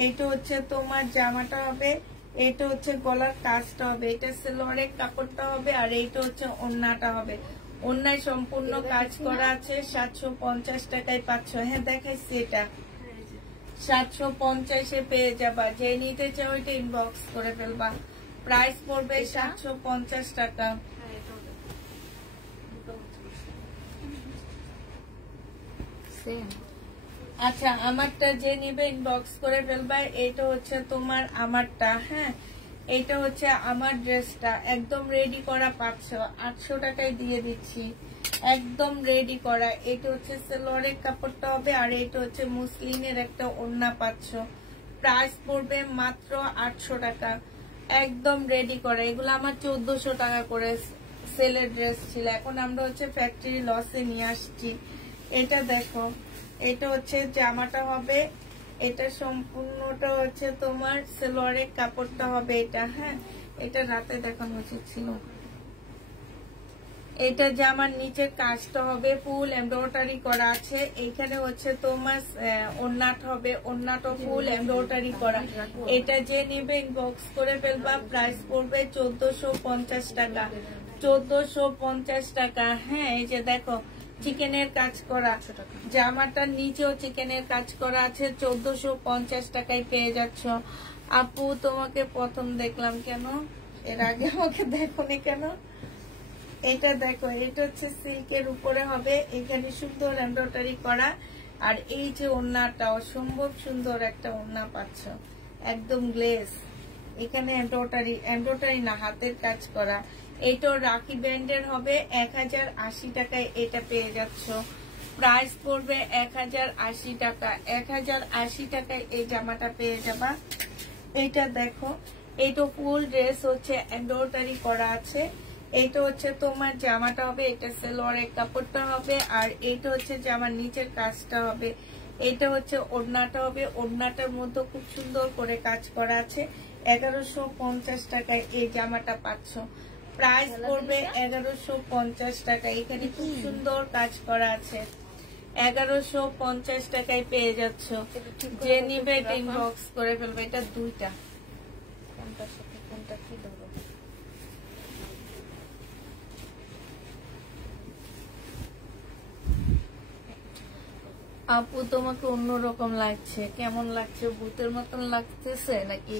এটা হচ্ছে তোমার জামাটা হবে, এটা হচ্ছে গলার কাজটা হবে, এটা সালোয়ারের কাপড়টা হবে, আর এইটা হচ্ছে ওড়নাটা হবে। ওড়নায় সম্পূর্ণ কাজ করা আছে। 750 টাকায় পাচ্ছ। হ্যাঁ দেখাইছি, এটা 750-এ পেয়ে যাবা। যে নিতে চাও এটা ইনবক্স করে ফেলবা। প্রাইস পড়বে 750 টাকা। আচ্ছা, আমারটা যে নিবে ইনবক্স করে ফেলবা। এটা হচ্ছে তোমার আমারটা। হ্যাঁ, এটা হচ্ছে আমার ড্রেসটা, একদম রেডি করা পাচ্ছ। 800 টাকায় দিয়ে দিচ্ছি, একদম রেডি করা। এটা হচ্ছে সালোয়ারের কাপড়টা হবে, আর এটা হচ্ছে মুসলিনের একটা ওড়না পাচ্ছ। প্রাইস পড়বে মাত্র 800 টাকা, একদম রেডি করা। এগুলো আমার 1400 টাকা করে সেলের ড্রেস ছিল, এখন আমরা হচ্ছে ফ্যাক্টরি লসে নিয়ে আসছি। এটা দেখো, এটা হচ্ছে জামাটা হবে, এটা সম্পূর্ণটা হচ্ছে তোমার সালোয়ারের কাপড়টা হবে। এটা হ্যাঁ, এটা রাতে দেখানো উচিত ছিল। এটা জামার নিচের কাজটা হবে ফুল এমব্রয়ডারি করা আছে। এইখানে হচ্ছে তোমার ওড়নাটা হবে, ওড়নাটা ফুল এমব্রয়ডারি করা। এটা যে নেবে ইনবক্স করে ফেলবা। প্রাইস পড়বে 1450 টাকা, 1450 টাকা। হ্যাঁ, এই যে দেখো চিকেনের কাজ করা, জামাটার নিচেও চিকেনের কাজ করা আছে। 1450 টাকায় পেয়ে যাচ্ছ। আপু তোমাকে প্রথম দেখলাম কেন, এর আগে আমাকে দেখোনি কেন? এটা দেখো, এটা হচ্ছে সিল্কের উপরে হবে, এখানে সুন্দর এমব্রয়ডারি করা। আর এই যে ওড়নাটা অসম্ভব সুন্দর একটা ওড়না পাচ্ছ, একদম গ্লেজ। এখানে এমব্রয়ডারি না, হাতের কাজ করা। এইটাও রাখি ব্যান্ডের হবে। 1080 টাকায় এটা পেয়ে যাচ্ছ। প্রাইস পড়বে 1080 টাকা। 1080 টাকায় এই জামাটা পেয়ে যাবা। এইটা দেখো, এইটা ফুল ড্রেস হচ্ছে এমব্রয়ডারি করা আছে। এইটা হচ্ছে তোমার জামাটা হবে, এটা সালোয়ারের কাপড়টা হবে। আর এইটা হচ্ছে জামার নিচের কাজটা হবে। এটা হচ্ছে ওড়নাটা হবে, ওড়নাটার মধ্যে খুব সুন্দর করে কাজ করা আছে। 1150 টাকায় এই জামাটা পাচ্ছ। প্রাইস পড়বে 1150 টাকা। এখানে খুব সুন্দর কাজ করা আছে। 1150 টাকায় পেয়ে যাচ্ছ। যে নিবে ইনবক্স করে ফেলবে। এটা দুইটা, কোনটার সাথে কোনটা কি ধরো। আপু তোমাকে অন্যরকম লাগছে, কেমন লাগছে? ভূতের মতন লাগতেছে নাকি?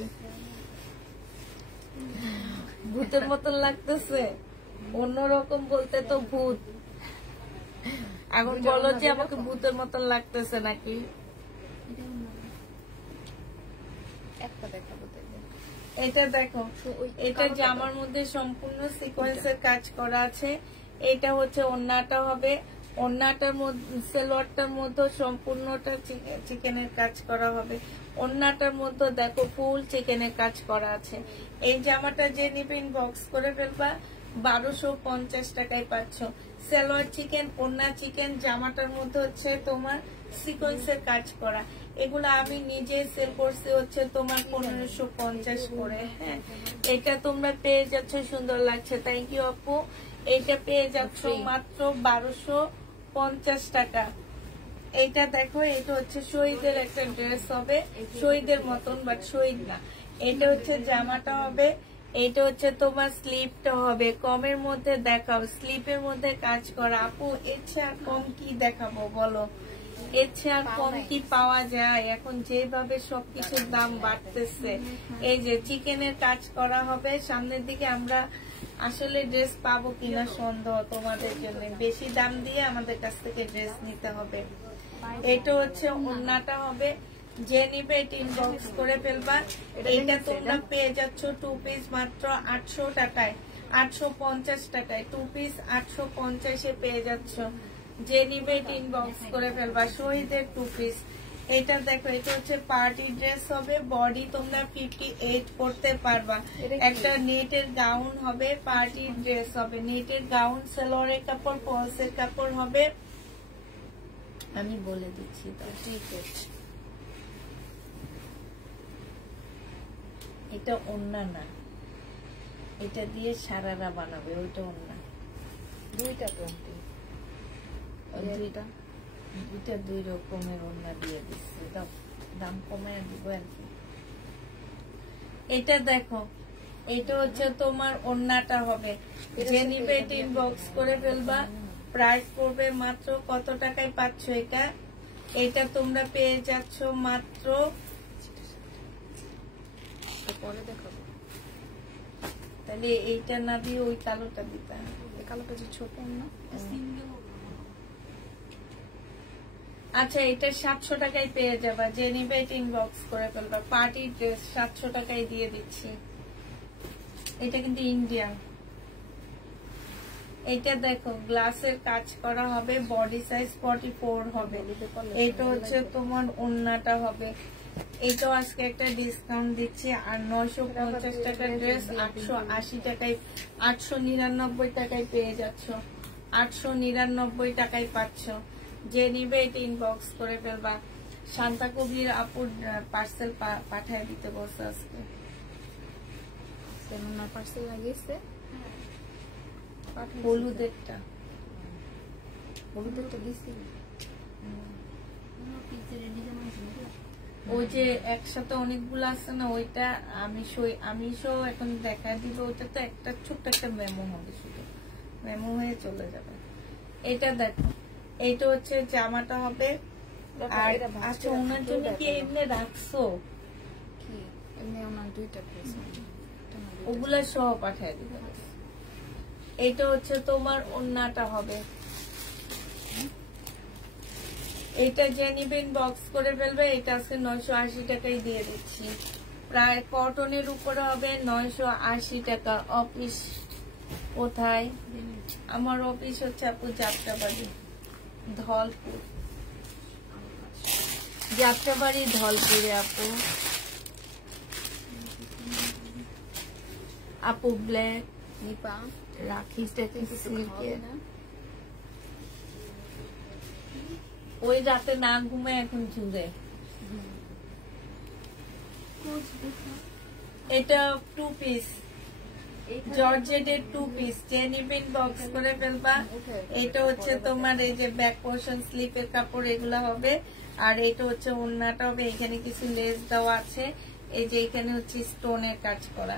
ভূতের মতন লাগতেছে? অন্যরকম বলতে তো ভূত। এখন বলো যে আমাকে ভূতের মতন লাগতেছে নাকি? এটা দেখো, এটা জামার মধ্যে সম্পূর্ণ সিকোয়েন্সের কাজ করা আছে। এটা হচ্ছে ওড়নাটা হবে, ওড়নাটার মধ্যে সালোয়ারটার মধ্যে সম্পূর্ণটা চিকেনের কাজ করা হবে। ওড়নাটার মধ্যে দেখো ফুল চিকেনের কাজ করা আছে। এই জামাটা যে নিবে ইনবক্স করে ফেলবা। 1250 টাকায় পাচ্ছ। সালোয়ার চিকেন, ওড়না চিকেন, জামাটার মধ্যে হচ্ছে তোমার সিকোয়েন্সের কাজ করা। এগুলো আমি নিজে সেল করছি হচ্ছে তোমার 1550 করে। হ্যাঁ, এটা তোমরা পেয়ে যাচ্ছ, সুন্দর লাগছে। থ্যাংক ইউ আপু। এটা পেয়ে যাচ্ছ মাত্র 1250 টাকা। এইটা দেখো, এটা হচ্ছে শহীদের একটা ড্রেস হবে, শহীদের মতন বাট শহীদ না। এটা হচ্ছে জামাটা হবে, এটা হচ্ছে তোমার স্লিপটা হবে। কমের মধ্যে দেখাও, স্লিপের মধ্যে কাজ করা। আপু এর চেয়ে আর কম কি দেখাবো বলো? এর চেয়ে আর কম কি পাওয়া যায়? এখন যেভাবে সবকিছুর দাম বাড়তেছে। এই যে চিকেনের কাজ করা হবে সামনের দিকে। আমরা আসলে ড্রেস পাবো কিনা সন্দেহ তোমাদের জন্য। বেশি দাম দিয়ে আমাদের কাছ থেকে ড্রেস নিতে হবে। এটা হচ্ছে ওড়নাটা হবে। যে নিবে এটা ইনবক্স করে ফেলবা। এটা তোমরা পেয়ে যাচ্ছ 2 পিস মাত্র 800 টাকায়, 850 টাকায় 2 পিস 850 পেয়ে যাচ্ছ। যে নিবে এটা ইনবক্স করে ফেলবা। শহীদের 2 পিস। এটা দেখো, এটা হচ্ছে পার্টি ড্রেস হবে। বডি তোমরা 58 করতে পারবা। একটা নেটের গাউন হবে, পার্টি ড্রেস হবে। নেটের গাউন, সালোয়ারের কাপড়, পলসের কাপড় হবে। আমি বলে দিচ্ছি তো, ঠিক আছে। এটা ওড়না না, এটা দিয়ে সারারা বানাবে, ওইটা ওড়না। দুইটা কোনটি? দুইটা দুই রকমের ওড়না দিয়ে দিচ্ছি, দাম কমায় দিব আর কি। এটা দেখো, এটা হচ্ছে তোমার ওড়নাটা হবে। যে নিবে এটা ইনবক্স করে ফেলবা। প্রাইস পড়বে মাত্র কত টাকায় পাচ্ছ এটা? এটা তোমরা পেয়ে যাচ্ছ মাত্র, পরে দেখাবো। তাহলে এইটা না দিয়ে ওই কালোটা দিতে, কালোটা যে ছোট না। আচ্ছা, এটা 700 টাকায় পেয়ে যাবা। যে নিবে এটা ইনবক্স করে ফেলবা। পার্টি ড্রেস 700 টাকায় দিয়ে দিচ্ছি। এটা কিন্তু ইন্ডিয়ান। এটা দেখো, গ্লাসের কাজ করা হবে। বডি সাইজ 44 হবে। এটা হচ্ছে তোমার ওড়নাটা হবে। এটাও আজকে একটা ডিসকাউন্ট দিচ্ছি। আর 950 টাকার ড্রেস 880 টাকায়, 899 টাকায় পেয়ে যাচ্ছ। 899 টাকায় পাচ্ছ। যে নিবে এটা ইনবক্স করে ফেলবা। শান্তা কবির আপুর পার্সেল পাঠায় দিতে বলছে আজকে। পার্সেল লাগিয়েছে। হলুদেরটা দিছি ওই যে একসাথে অনেকগুলো আছে না, ওইটা আমি এখন দেখা দিব। ওইটা তো একটা ছোট্ট একটা মেমো হবে, শুধু মেমো হয়ে চলে যাবে। এটা দেখো, এইটা হচ্ছে জামাটা হবে। আর আচ্ছা, ওনার জন্য কি এমনি রাখছো? কি এমনি ওনার দুইটা পিস, ওগুলা সহ পাঠিয়ে দিবে। এইটা হচ্ছে তোমার ওন্নাটা হবে। এইটা যে নিবেন বক্স করে ফেলবে। এটা আজকে 980 টাকায় দিয়ে দিচ্ছি। প্রায় কটনের উপরে হবে 980 টাকা। অফিস কোথায়? আমার অফিস হচ্ছে আপু যাত্রাবাড়ি ধলপুর, যাত্রাবাড়ি ধলপুরে আপু। আপু ব্ল্যাক নিপা রাখিসটা ওই রাতে না ঘুমে এখন ঝুলে। এটা 2 পিস জর্জেটের 2 পিস, যে নিবেন বক্স করে ফেলবা। এটা হচ্ছে তোমার এই যে ব্যাক পোর্শন স্লিপের কাপড়, এগুলো হবে। আর এটা হচ্ছে ওড়নাটা হবে। এখানে কিছু লেস দেওয়া আছে, এই যে এখানে হচ্ছে স্টোনের কাজ করা।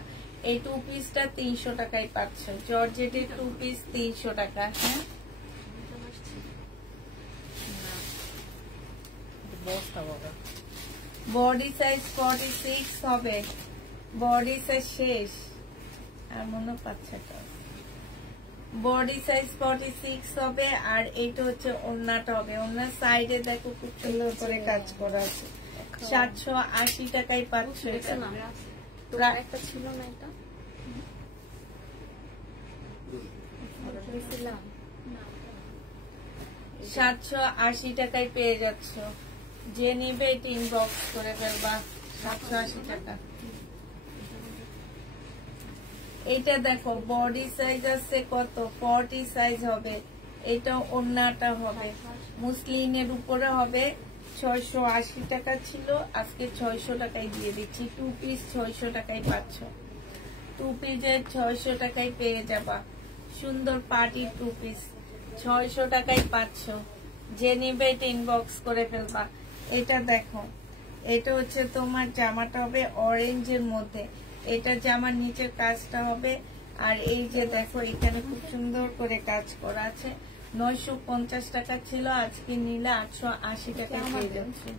এই 2 পিসটা 300 টাকায় পাচ্ছ। জর্জেটের 2 পিস 300 টাকা। হ্যাঁ, বডি সাইজ 46 হবে। বডি সাইজ শেষ আর মনে পাচ্ছে, বডি সাইজ 46 হবে। আর এইটা হচ্ছে ওড়নাটা হবে। ওড়নার সাইডে দেখো খুব সুন্দর করে কাজ করা আছে। 780 টাকায় পাচ্ছ। এটা একটা ছিল না, এটা 780 টাকায় পেয়ে যাচ্ছ। যে নিবে এটা ইনবক্স করে ফেলবা। 780 টাকা। এটা দেখো বডি সাইজ আছে কত, 40 সাইজ হবে। এটা ওড়নাটা হবে মুসলিনের উপরে হবে। 680 টাকা ছিল, আজকে 600 টাকায় দিয়ে দিচ্ছি। 2 পিস 600 টাকায় পাচ্ছ। 2 পিসের 600 টাকায় পেয়ে যাবা। সুন্দর পার্টি 2 পিস 600 টাকায় পাচ্ছ। যে নিবে এটা ইনবক্স করে ফেলবা। এটা দেখো, এটা হচ্ছে তোমার জামাটা হবে অরেঞ্জের মধ্যে। এটা জামার নিচের কাজটা হবে। আর এই যে দেখো, এখানে খুব সুন্দর করে কাজ করা আছে। 950 টাকা ছিল, আজকে নিলে 880 টাকা পেয়ে যাচ্ছে।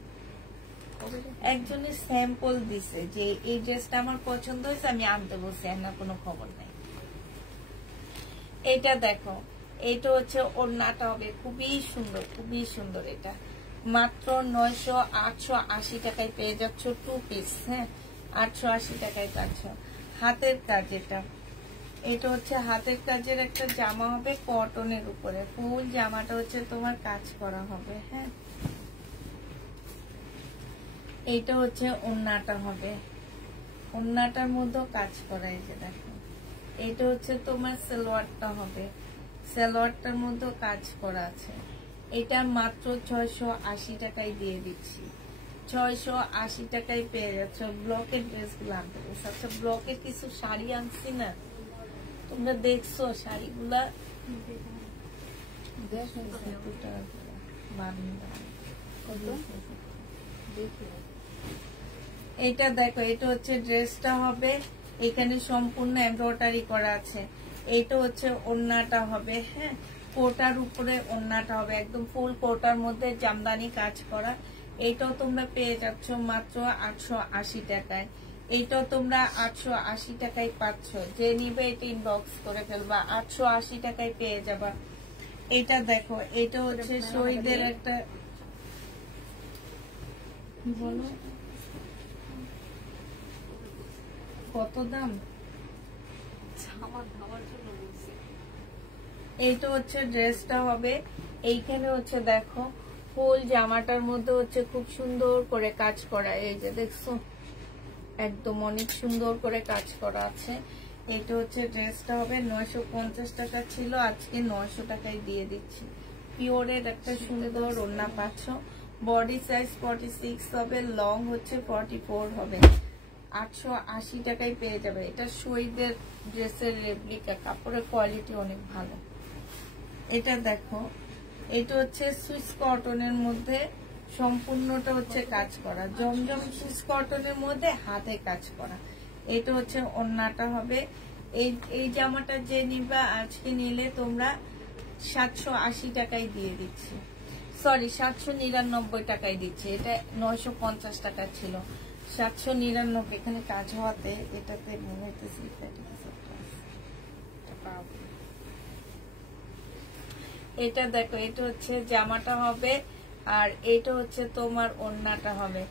একজনের স্যাম্পল দিছে যে এই ড্রেসটা আমার পছন্দ হয়েছে, আমি আনতে বলছি, আর না কোনো খবর নাই। এটা দেখো, এটা হচ্ছে ওড়নাটা হবে। খুবই সুন্দর, খুবই সুন্দর। এটা মাত্র 880 টাকায় পেয়ে যাচ্ছ 2 পিস। হ্যাঁ, 880 টাকায় পাচ্ছ। হাতের কাজ এটা হচ্ছে হাতের কাজের একটা জামা হবে কটনের উপরে। ফুল জামাটা হচ্ছে তোমার কাজ করা হবে। হ্যাঁ, এইটা হচ্ছে ওড়নাটা হবে। ওড়নাটার মধ্যেও কাজ করা। এই যে দেখো, এটা হচ্ছে তোমার সালোয়ারটা হবে। সালোয়ারটার মধ্যেও কাজ করা আছে। এটা মাত্র 680 টাকায় দিয়ে দিচ্ছি। 680 টাকায় পেয়ে যাচ্ছ। ব্লকের ড্রেসগুলো আনতে বলছি। আচ্ছা, ব্লকের কিছু শাড়ি আনছি না, তোমরা দেখছো শাড়িগুলা? এটা দেখো, এটা হচ্ছে ড্রেসটা হবে। এখানে সম্পূর্ণ এমব্রয়ডারি করা আছে। এটা হচ্ছে ওড়নাটা হবে। হ্যাঁ, কোটার উপরে ওড়নাটা হবে, একদম ফুল কোটার মধ্যে জামদানি কাজ করা। এইটাও তোমরা পেয়ে যাচ্ছ মাত্র 880 টাকায়। এইটাও তোমরা 880 টাকায় পাচ্ছ। যে নিবে এটা ইনবক্স করে ফেলবা। 880 টাকায় পেয়ে যাবা। এটা দেখো, এটা হচ্ছে শহীদের একটা, বলো কত দাম? এইটা হচ্ছে ড্রেসটা হবে। এইখানে হচ্ছে দেখো, ফুল জামাটার মধ্যে হচ্ছে খুব সুন্দর করে কাজ করা। এই যে দেখছো, একদম অনেক সুন্দর করে কাজ করা আছে। এটা হচ্ছে ড্রেসটা হবে। 950 টাকা ছিল, আজকে 900 টাকায় দিয়ে দিচ্ছি। পিওরের একটা সুন্দর ওড়না পাচ্ছ। বডি সাইজ 46 হবে, লং হচ্ছে 44 হবে। 880 টাকায় পেয়ে যাবে। এটা শহীদের ড্রেসের রেপ্লিকা, কাপড়ের কোয়ালিটি অনেক ভালো। এটা দেখো, এটা হচ্ছে সুইস কটনের মধ্যে, সম্পূর্ণটা হচ্ছে কাজ করা, জমজম সুইস কটনের মধ্যে হাতে কাজ করা। এটা হচ্ছে ওড়নাটা হবে। এই জামাটা যে নিবা আজকে নিলে তোমরা 780 টাকায় দিয়ে দিচ্ছি, সরি 799 টাকায় দিচ্ছি। এটা 950 টাকা ছিল, 799। এখানে কাজ হওয়াতে এটাতে মনে হইতেছে এটা দেখো, এটা হচ্ছে জামাটা হবে আর এটা হচ্ছে তোমার ওড়নাটা হবে।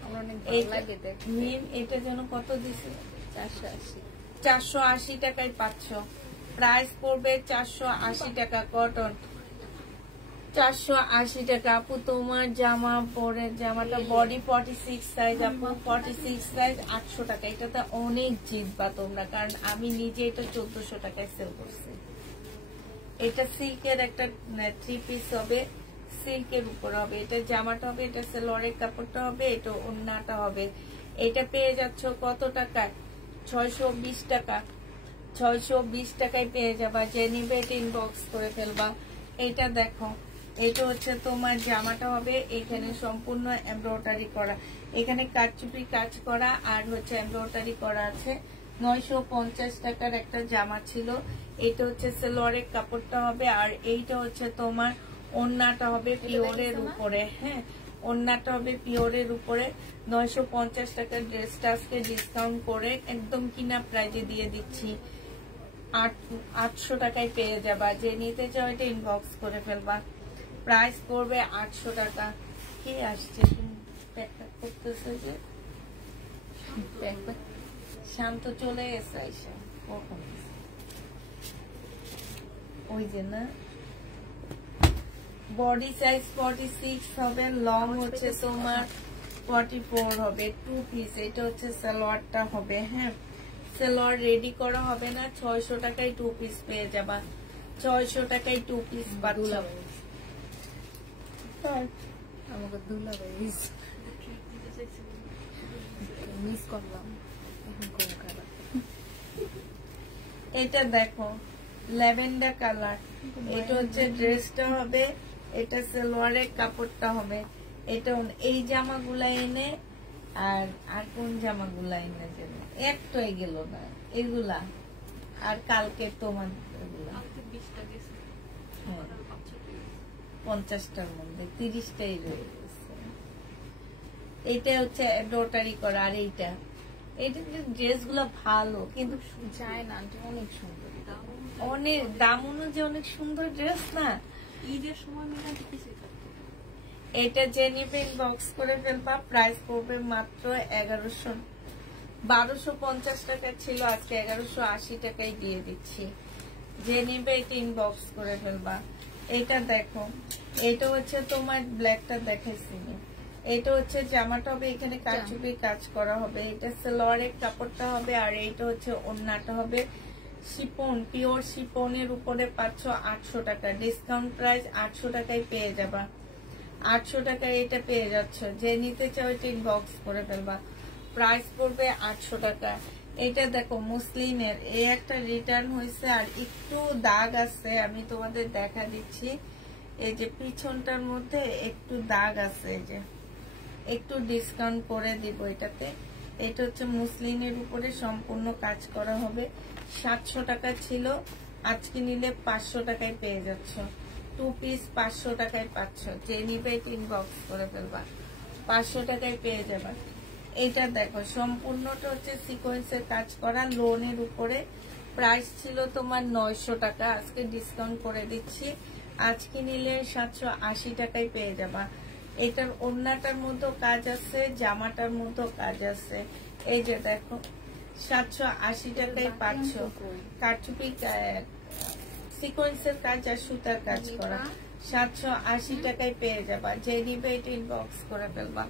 এটা যেন কত দিছে, 480 টাকায় পাচ্ছ। প্রাইস পড়বে 480 টাকা, কটন 480 টাকা। আপু তোমার জামা পরে, জামাটা বডি 46 সাইজ আপু, 46 সাইজ 800 টাকা। এটাতে অনেক জিতবা তোমরা, কারণ আমি নিজে এটা 1400 টাকায় সেল করছি। এটা সিল্কের একটা 3 পিস হবে, সিল্কের উপর হবে। এটা জামাটা হবে, এটা সেলোয়ারের কাপড়টা হবে, এটা ওড়নাটা হবে। এটা পেয়ে যাচ্ছ কত টাকায়, 620 টাকা। 620 টাকায় পেয়ে যাবা। যে নিবে এটা ইনবক্স করে ফেলবা। এটা দেখো, এটা হচ্ছে তোমার জামাটা হবে, এখানে সম্পূর্ণ এমব্রয়ডারি করা, এখানে কারচুপি কাজ করা আর হচ্ছে এমব্রয়ডারি করা আছে। 950 টাকার একটা জামা ছিল। এটা হচ্ছে সেলোয়ারের কাপড়টা হবে আর এইটা হচ্ছে তোমার ওড়নাটা হবে পিওরের উপরে। হ্যাঁ, ওড়নাটা হবে পিওরের উপরে। 950 টাকার ড্রেসটা আজকে ডিসকাউন্ট করে একদম কিনা প্রাইজে দিয়ে দিচ্ছি, 800 টাকায় পেয়ে যাবা। যে নিতে চাও এটা ইনবক্স করে ফেলবা। প্রাইস পড়বে 800 টাকা। কি আসছে করতেছে যে শান্ত চলে এসে ওই যে না, বডি সাইজ 46 হবে, লং হচ্ছে তোমার 44 হবে, 2 পিস। এটা হচ্ছে সালোয়ারটা হবে। হ্যাঁ, সালোয়ার রেডি করা হবে না, 600 টাকায় 2 পিস পেয়ে যাবা। 600 টাকায় 2 পিস পাচ্ছ। আমাকে দুলা ভাই মিস করলাম। এটা দেখো, ল্যাভেন্ডার কালার। এটা হচ্ছে ড্রেসটা হবে, এটা সালোয়ারের কাপড়টা হবে। এটা এই জামাগুলা এনে আর কোন জামাগুলা এনে যাবে, একটাই গেল না এগুলা, আর কালকে তোমার এগুলা 50টার মধ্যে 30টাই রয়ে গেছে। এটা হচ্ছে এমব্রয়ডারি করা আর এইটা ড্রেসগুলো ভালো কিন্তু যায় না, অনেক সুন্দর, অনেক দাম অনুযায়ী অনেক সুন্দর ড্রেস না। ঈদের সময় এটা যে নিবে ইনবক্স করে ফেলবা। প্রাইস পড়বে মাত্র 1250 টাকা ছিল, আজকে 1180 টাকায় দিয়ে দিচ্ছি। যে নিবে এটা ইনবক্স করে ফেলবা। এটা দেখো, এটা হচ্ছে তোমার ব্ল্যাকটা দেখাইছি, এটা হচ্ছে জামাটা হবে, এখানে কারচুপি কাজ করা হবে। এটা সালোয়ারের কাপড়টা হবে আর এইটা হচ্ছে ওড়নাটা হবে। শিপন, পিওর শিপনের উপরে পাচ্ছ 800 টাকা। ডিসকাউন্ট প্রাইস 800 টাকায় পেয়ে যাবা। 800 টাকায় এটা পেয়ে যাচ্ছ। যে নিতে চাও এটা ইনবক্স করে ফেলবা। প্রাইস পড়বে 800 টাকা। এটা দেখো মুসলিমের, এই একটা রিটার্ন হয়েছে আর একটু দাগ আছে, আমি তোমাদের দেখা দিচ্ছি। এই যে পিছনটার মধ্যে একটু দাগ আছে, এই যে একটু ডিসকাউন্ট করে দিব এটাতে। এটা হচ্ছে মুসলিমের উপরে সম্পূর্ণ কাজ করা হবে। 700 টাকা ছিল, আজকে নিলে 500 টাকায় পেয়ে যাচ্ছ। 2 পিস 500 টাকায় পাচ্ছ। যে নিবে ইনবক্স করে ফেলবা, 500 টাকায় পেয়ে যাবা। এটা দেখো, সম্পূর্ণটা হচ্ছে সিকোয়েন্সের কাজ করা, লোনের উপরে। প্রাইস ছিল তোমার 900 টাকা, আজকে ডিসকাউন্ট করে দিচ্ছি। আজকে নিলে 780 টাকায় পেয়ে যাবা। এটার ওড়নাটার মধ্যেও কাজ আছে, জামাটার মধ্যেও কাজ আছে। এই যে দেখো, 780 টাকায় পাচ্ছ। কারচুপি সিকোয়েন্সের কাজ আর সুতার কাজ করা, 780 টাকায় পেয়ে যাবা। যে নিবে এটা ইনবক্স করে ফেলবা।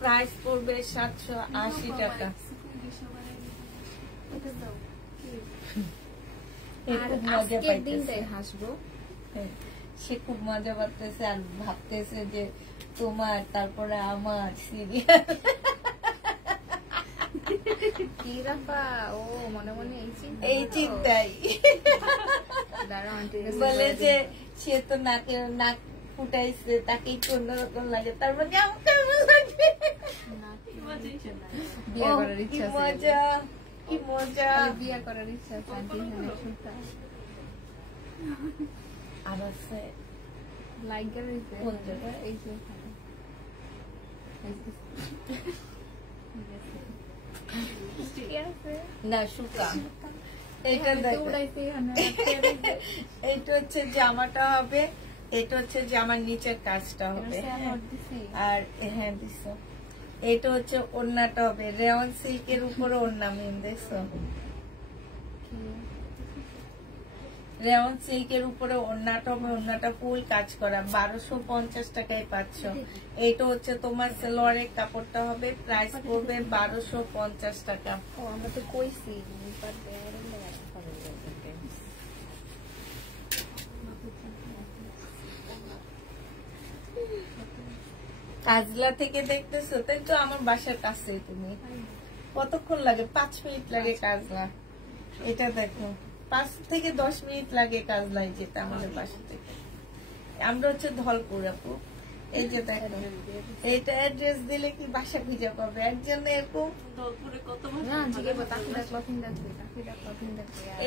প্রাইস পড়বে 780 টাকা। হাসবো, সে খুব মজা পাচ্ছে আর ভাবতেছে যে তোমার তারপরে আমার সিরিয়াল কি রাফা ও মনে মনে এই চিন্তাই দাঁড়া আন্টি বলে যে সে তো নাক ফুটাইছে তাকে একটু অন্যরকম লাগে, তার মানে আমার কেমন লাগে। বিয়ে করার ইচ্ছা কি মজা, কি মজা। বিয়ে করার ইচ্ছা আছে আন্টি শুনতা আর আছে লাইক করেছে কোন জায়গায়? এই যে না সুতা। এটা দেখো, এটা হচ্ছে জামাটা হবে, এটা হচ্ছে জামার নিচের কাজটা হবে। আর হ্যাঁ দিস, এটা হচ্ছে ওড়নাটা হবে রেওয়ান সিল্কের উপরে ওড়না মেন দেখছো, রেওয়ান সিল্কের উপরে ওড়নাটা হবে, ওড়নাটা ফুল কাজ করা 1250 টাকায় পাচ্ছ। এইটা হচ্ছে তোমার সালোয়ারের কাপড়টা হবে, প্রাইস পড়বে 1250 টাকা। ও আমরা তো কইছি কাজলা থেকে দেখতেছো, তাই তো আমার বাসার কাছে। তুমি কতক্ষণ লাগে? 5 মিনিট লাগে কাজলা। এটা দেখো 5 থেকে 10 মিনিট লাগে কাজলাই যেটা আমাদের বাসা থেকে। আমরা হচ্ছে ধলপুর আপু। এই যে দেখো, এইটা অ্যাড্রেস দিলে কি বাসা খুঁজে পাবে, এর জন্য এরকম।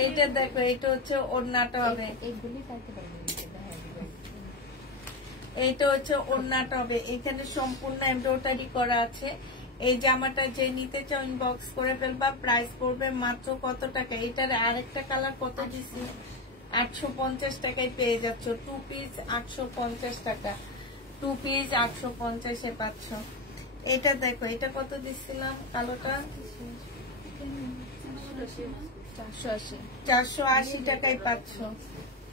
এইটা দেখো, এটা হচ্ছে ওড়নাটা হবে, এইটা হচ্ছে ওড়নাটা হবে, এখানে সম্পূর্ণ এমব্রয়ডারি করা আছে। এই জামাটা যে নিতে চাও ইনবক্স করে ফেলবা, প্রাইস পড়বে মাত্র কত টাকা। এটার আরেকটা কালার কত দিছি, 850 টাকায় পেয়ে যাচ্ছ। 2 পিস 850 টাকা, 2 পিস 850-এ পাচ্ছ। এটা দেখো, এটা কত দিছিলাম কালোটা, 480 টাকায় পাচ্ছ,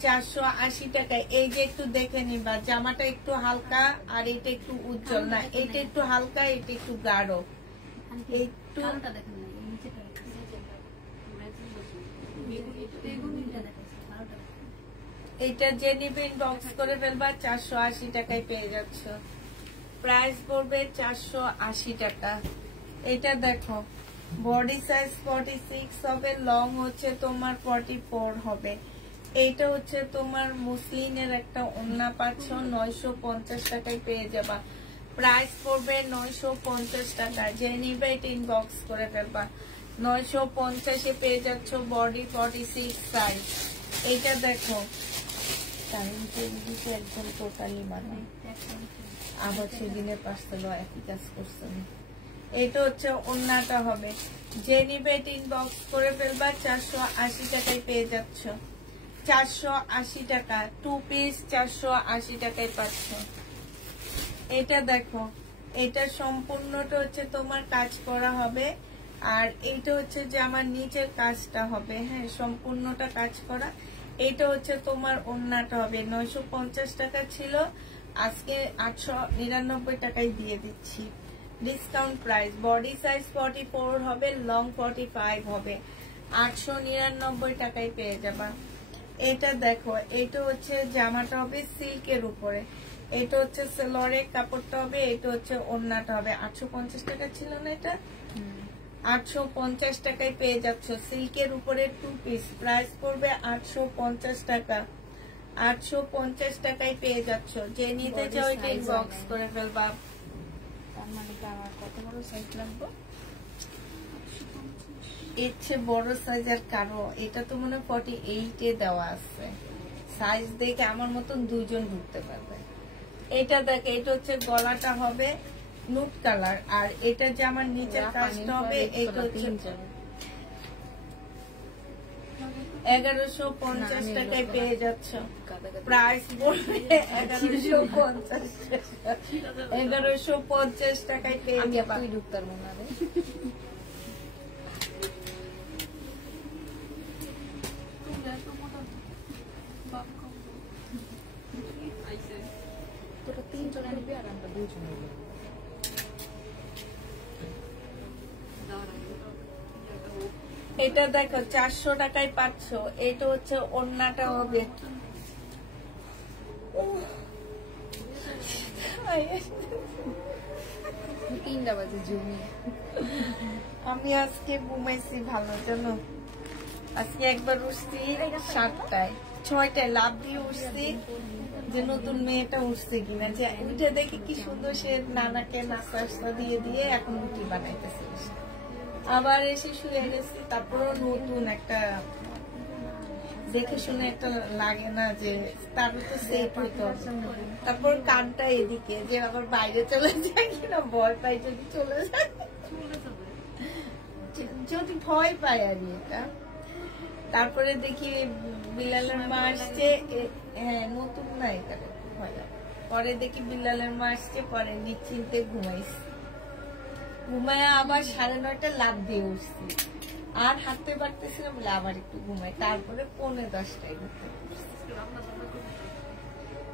480 টাকায়। এই যে একটু দেখে নিবা, জামাটা একটু হালকা আর এটা একটু উজ্জ্বল না, এটা একটু হালকা, এটা একটু গাঢ়। একটু এটা যে নিবে ইনবক্স করে ফেলবা, 480 টাকায় পেয়ে যাচ্ছ। প্রাইস পড়বে 480 টাকা। এটা দেখো, বডি সাইজ 46 হবে, লং হচ্ছে তোমার 44 হবে। এইটা হচ্ছে তোমার মুসলিনের একটা ওড়না পাচ্ছ, 950 টাকায় পেয়ে যাবা। প্রাইস পড়বে 950 টাকা। যে নিবে এটা ইনবক্স করে ফেলবা, 950-এ পেয়ে যাচ্ছ। Body 46 size. এইটা দেখো, একদম টোটালি মানে আবার সেদিনের পাঁচতল একই কাজ করছেন। এটা হচ্ছে ওড়নাটা হবে, যে নিবে এটা ইনবক্স করে ফেলবা, 480 টাকায় পেয়ে যাচ্ছ। 480 টাকা, 2 পিস 480 টাকায় পাচ্ছ। এটা দেখো, এটা সম্পূর্ণটা হচ্ছে তোমার কাজ করা হবে, আর এইটা হচ্ছে যে আমার নিচের কাজটা হবে। হ্যাঁ, সম্পূর্ণটা কাজ করা। এটা হচ্ছে তোমার ওড়নাটা হবে, 950 টাকা ছিল, আজকে 899 টাকায় দিয়ে দিচ্ছি, ডিসকাউন্ট প্রাইস। বডি সাইজ 44 হবে, লং 45 হবে, 899 টাকায় পেয়ে যাবা। এটা দেখো, এটা হচ্ছে জামাটা হবে সিল্কের উপরে, এটা হচ্ছে সালোয়ারের কাপড়টা হবে, এটা হচ্ছে ওড়নাটা হবে। 850 টাকা ছিল না, এটা 850 টাকায় পেয়ে যাচ্ছ। সিল্কের উপরে 2 পিস, প্রাইস পড়বে 850 টাকা। 850 টাকায় পেয়ে যাচ্ছ। যে নিতে চাও এটা ইনবক্স করে ফেলবা। তার মানে আমার কত বড় সাইজ লাগবে? ইচ্ছে বড় সাইজের কারো, এটা তো মনে 48-এ দেওয়া আছে। সাইজ দেখে আমার মতন 2 জন ঢুকতে পারবে। এটা দেখে, এটা হচ্ছে গলাটা হবে নুট কালার, আর এটা যে আমার নিচের কাজটা হবে, এটা হচ্ছে 1150 টাকায় পেয়ে যাচ্ছ। প্রাইস বলবে 1150 টাকায় পেয়ে যাবা। ঢুকতার মনে হয় তোরা 3 জন নিবি আর আমরা 2 জন নিবি। এটা দেখো 400 টাকায় পাচ্ছ। এটা হচ্ছে ওড়নাটা হবে, 3টা বাজে জমি আমি আজকে ঘুমাইছি ভালো জানো, আজকে একবার উঠছি 7টায় 6টায় লাভ দিয়ে উঠছি যে নতুন মেয়েটা উঠছে কিনা, যে উঠে দেখি কি সুন্দর সে নানাকে নাস্তা দিয়ে দিয়ে এখন রুটি বানাইতেছে, আবার এসে শুয়ে গেছি। তারপরও নতুন একটা দেখে শুনে একটা লাগে না যে তারপর তো সেট হইতো। তারপর কানটা এদিকে যে আবার বাইরে চলে যায় কিনা ভয় পাই, যদি চলে যায়, যদি ভয় পাই আর এটা। তারপরে দেখি বিলালের মা আসছে, হ্যাঁ নতুন না এখানে ভয় লাগে। পরে দেখি বিলালের মা আসছে, পরে নিশ্চিন্তে ঘুমাইছি, ঘুমায় আবার 9:30 লাফ দিয়ে উঠছি, আর হাঁটতে পারতেছি না বলে আবার একটু ঘুমাই, তারপরে 9:45টায় ঘুরতে।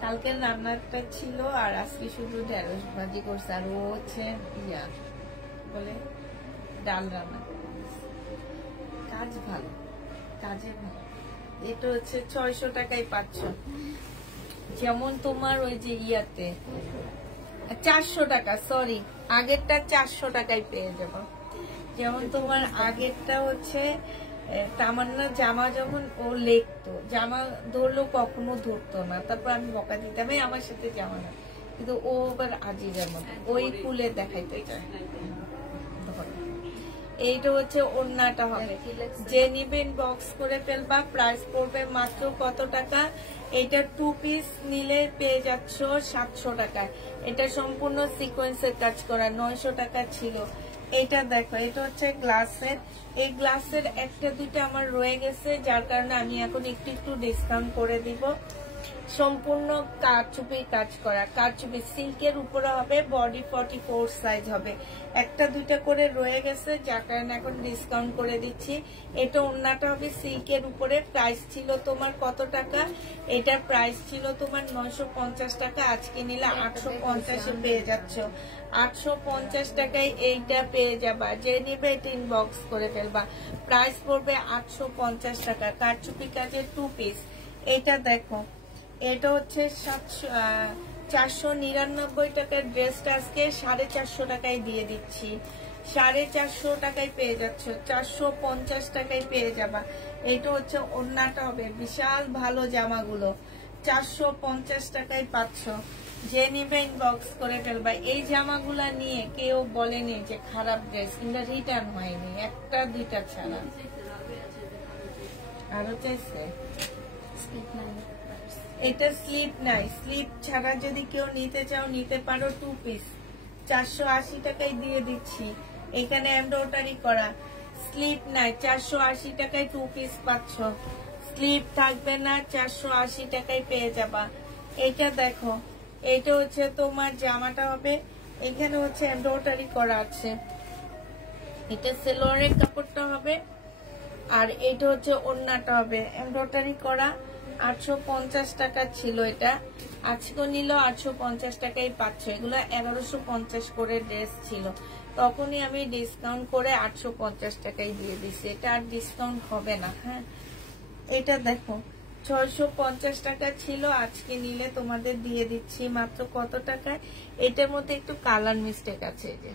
কালকে রান্নাটা ছিল আর আজকে শুধু ঢেঁড়স ভাজি করছে, আর ও হচ্ছে বলে ডাল রান্না। কাজ ভালো, কাজে ভালো। এটা হচ্ছে 600 টাকায় পাচ্ছ, যেমন তোমার ওই যে ইয়াতে 400 টাকা, সরি আগেরটা 400 টাকায় পেয়ে যাবো। যেমন তোমার আগেরটা হচ্ছে তামান্না জামা, যখন ও লেখতো জামা ধরলো কখনো ধরতো না, তারপর আমি বকা দিতাম আমার সাথে জামা না, কিন্তু ও আবার আজিজের মতো ওই খুলে দেখাইতে চায়। এইটা হচ্ছে ওড়নাটা হবে, যে নিবেন বক্স করে ফেলবা, প্রাইস পড়বে মাত্র কত টাকা। এটা 2 পিস নিলে পেয়ে যাচ্ছ 700 টাকা। এটা সম্পূর্ণ সিকোয়েন্সের কাজ করা, 900 টাকা ছিল। এটা দেখো, এটা হচ্ছে গ্লাসের, এই গ্লাসের একটা দুইটা আমার রয়ে গেছে, যার কারণে আমি এখন একটু একটু ডিসকাউন্ট করে দিব। সম্পূর্ণ কারচুপি কাজ করা, কারচুপি সিল্কের উপরে হবে, বডি 44 সাইজ হবে। একটা দুইটা করে রয়ে গেছে, যার কারণে এখন ডিসকাউন্ট করে দিচ্ছি। এটা ওড়নাটা হবে সিল্কের উপরে, প্রাইস ছিল তোমার কত টাকা, এটার প্রাইস ছিল তোমার 950 টাকা, আজকে নিলে 850-এ পেয়ে যাচ্ছ। 850 টাকায় এইটা পেয়ে যাবা, যে নিবে এটা ইনবক্স করে ফেলবা। প্রাইস পড়বে 850 টাকা, কারচুপি কাজের 2 পিস। এটা দেখো, এটা হচ্ছে 499 টাকার ড্রেসটা আজকে 450 টাকায় দিয়ে দিচ্ছি। 450 টাকায় পেয়ে যাচ্ছ, 450 টাকায় পেয়ে যাবা। এটা হচ্ছে ওড়নাটা হবে, বিশাল ভালো জামাগুলো 450 টাকায় পাচ্ছ, যে নিবে ইনবক্স করে ফেলবা। এই জামাগুলা নিয়ে কেউ বলেনি যে খারাপ ড্রেস, কিন্তু রিটার্ন হয়নি, একটা দুইটা ছাড়া। আরো চাইছে, এটা স্লিপ নাই, স্লিপ ছাড়া যদি কেউ নিতে চাও নিতে পারো, 2 পিস 480 টাকায় দিয়ে দিচ্ছি। এখানে এমব্রয়ডারি করা, স্লিপ নাই, 480 টাকায় 2 পিস পাচ্ছ। স্লিপ থাকবে না, 480 টাকায় পেয়ে যাবা। এটা দেখো, এটা হচ্ছে তোমার জামাটা হবে, এখানে হচ্ছে এমব্রয়ডারি করা আছে, এটা সেলোয়ারের কাপড়টা হবে, আর এটা হচ্ছে ওড়নাটা হবে এমব্রয়ডারি করা। 850 টাকা ছিল এটা, আজকে নিল 850 টাকায় পাচ্ছ। এগুলো 1150 করে ড্রেস ছিল, তখনই আমি ডিসকাউন্ট করে 850 টাকায় দিয়ে দিছি, এটা আর ডিসকাউন্ট হবে না। হ্যাঁ, এটা দেখো 650 টাকা ছিল, আজকে নিলে তোমাদের দিয়ে দিচ্ছি মাত্র কত টাকায়। এটার মধ্যে একটু কালার মিস্টেক আছে, যে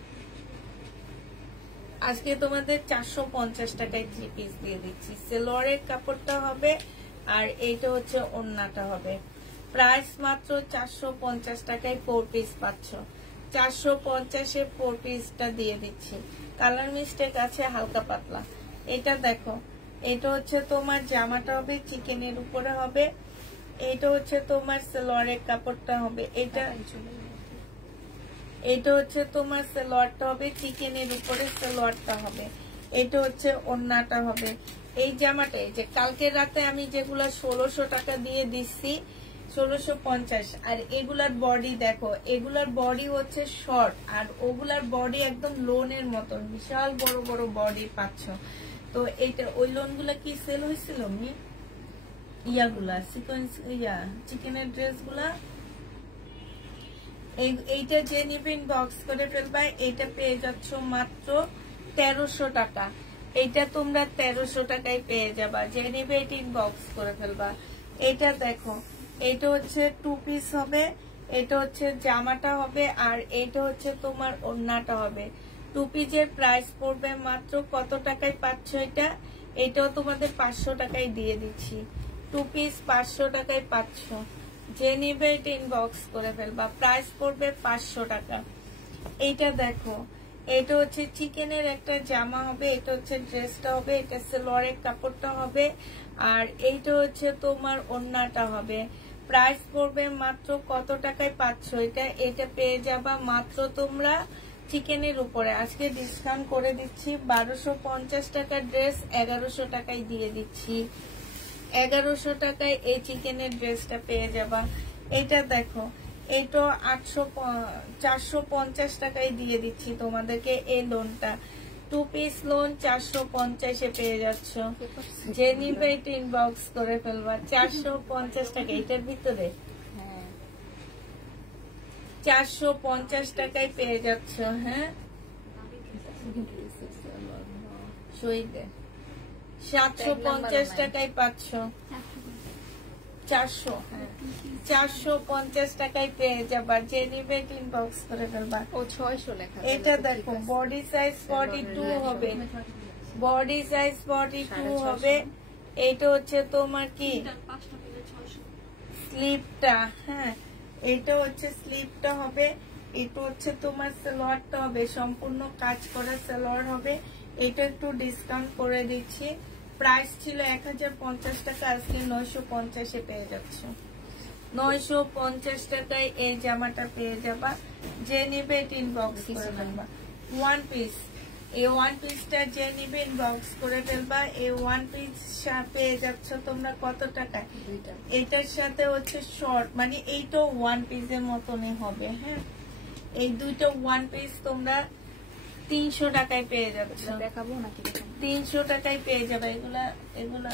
আজকে তোমাদের 450 টাকায় 3 পিস দিয়ে দিচ্ছি। সেলোয়ারের কাপড়টা হবে, আর এইটা হচ্ছে ওড়নাটা হবে। প্রাইস মাত্র 450 টাকায় 4 পিস পাচ্ছ। 450-এ 4 পিসটা দিয়ে দিচ্ছি। কালার মিস্টেক আছে হালকা পাতলা। এটা দেখো, এটা হচ্ছে তোমার জামাটা হবে চিকেনের উপরে হবে, এটা হচ্ছে তোমার সেলোয়ারের কাপড়টা হবে, এটা হচ্ছে তোমার সেলোয়ারটা হবে চিকেনের উপরে, সেলোয়ারটা হবে। এটা হচ্ছে ওড়নাটা হবে। এই জামাটা, এই যে কালকে রাতে আমি যেগুলা 1600 টাকা দিয়ে দিচ্ছি, 1650, আর এগুলার বডি দেখো, এগুলার বডি হচ্ছে শর্ট, আর ওগুলার বডি একদম লোনের মতন, বিশাল বড় বড় বডি পাচ্ছ। তো এইটা ওই লোনগুলা কি সেল হয়েছিল, ইয়াগুলা সিকোয়েন্স চিকেনের ড্রেসগুলা, এইটা যে নিবেন বক্স করে ফেলবা। এইটা পেয়ে যাচ্ছ মাত্র 1300 টাকা, এইটা তোমরা 1300 টাকায় পেয়ে যাবা, যে নিবে এটা বক্স করে ফেলবা। এটা দেখো, এটা হচ্ছে 2 পিস হবে, এটা হচ্ছে জামাটা হবে, আর এটা হচ্ছে তোমার ওড়নাটা হবে। টু পিসের প্রাইস পড়বে মাত্র কত টাকায় পাচ্ছ এটা? এটাও তোমাদের 500 টাকায় দিয়ে দিচ্ছি। টু পিস 500 টাকায় পাচ্ছ। যে নিবে এটা ইনবক্স করে ফেলবা। প্রাইস পড়বে 500 টাকা। এইটা দেখো, এটা হচ্ছে চিকেনের একটা জামা হবে, এটা হচ্ছে ড্রেসটা হবে, এটা সালোয়ারের কাপড়টা হবে, আর এইটা হচ্ছে তোমার ওড়নাটা হবে। প্রাইস পড়বে মাত্র কত টাকায় পাচ্ছ এটা? এটা পেয়ে যাবা মাত্র তোমরা চিকেনের উপরে। আজকে ডিসকাউন্ট করে দিচ্ছি। 1250 টাকার ড্রেস 1100 টাকায় দিয়ে দিচ্ছি। 1100 টাকায় এই চিকেনের ড্রেসটা পেয়ে যাবা। এটা দেখো, এটা 450 টাকায় দিয়ে দিচ্ছি তোমাদেরকে এই লোনটা। টু পিস লোন 450-এ পেয়ে যাচ্ছ। যে নিবে এটা ইনবক্স করে ফেলবা। 450 টাকা এটার ভিতরে 450 টাকায় পেয়ে যাচ্ছ। হ্যাঁ, শহীদে 750 টাকায় পাচ্ছ। 450 টাকায় পেয়ে যাবা। যে নিবে ইনবক্স করে ফেলবা। ও 600 লেখা। এটা দেখো, বডি সাইজ 42 হবে, বডি সাইজ 42 হবে। এইটা হচ্ছে তোমার কি স্লিপটা। হ্যাঁ, এটা হচ্ছে স্লিপটা হবে। এটা হচ্ছে তোমার সালোয়ারটা হবে, সম্পূর্ণ কাজ করা সালোয়ার হবে। এটা একটু ডিসকাউন্ট করে দিচ্ছি। প্রাইস ছিল 1050 টাকা, আজকে 950-এ পেয়ে যাচ্ছ। 950 টাকায় এই জামাটা পেয়ে যাবা। যে নিবে ইনবক্স করে ফেলবা। ওয়ান পিস, এই ওয়ান পিসটা যে নিবে ইনবক্স করে ফেলবা। এই ওয়ান পিস পেয়ে যাচ্ছ তোমরা কত টাকায়? এটার সাথে হচ্ছে শর্ট, মানে এইটাও ওয়ান পিসের মতনই হবে। হ্যাঁ, এই দুইটা ওয়ান পিস তোমরা 300 টাকায় পেয়ে যাচ্ছ। দেখাবো নাকি? 300 টাকায় পেয়ে যাবে। এগুলা এগুলা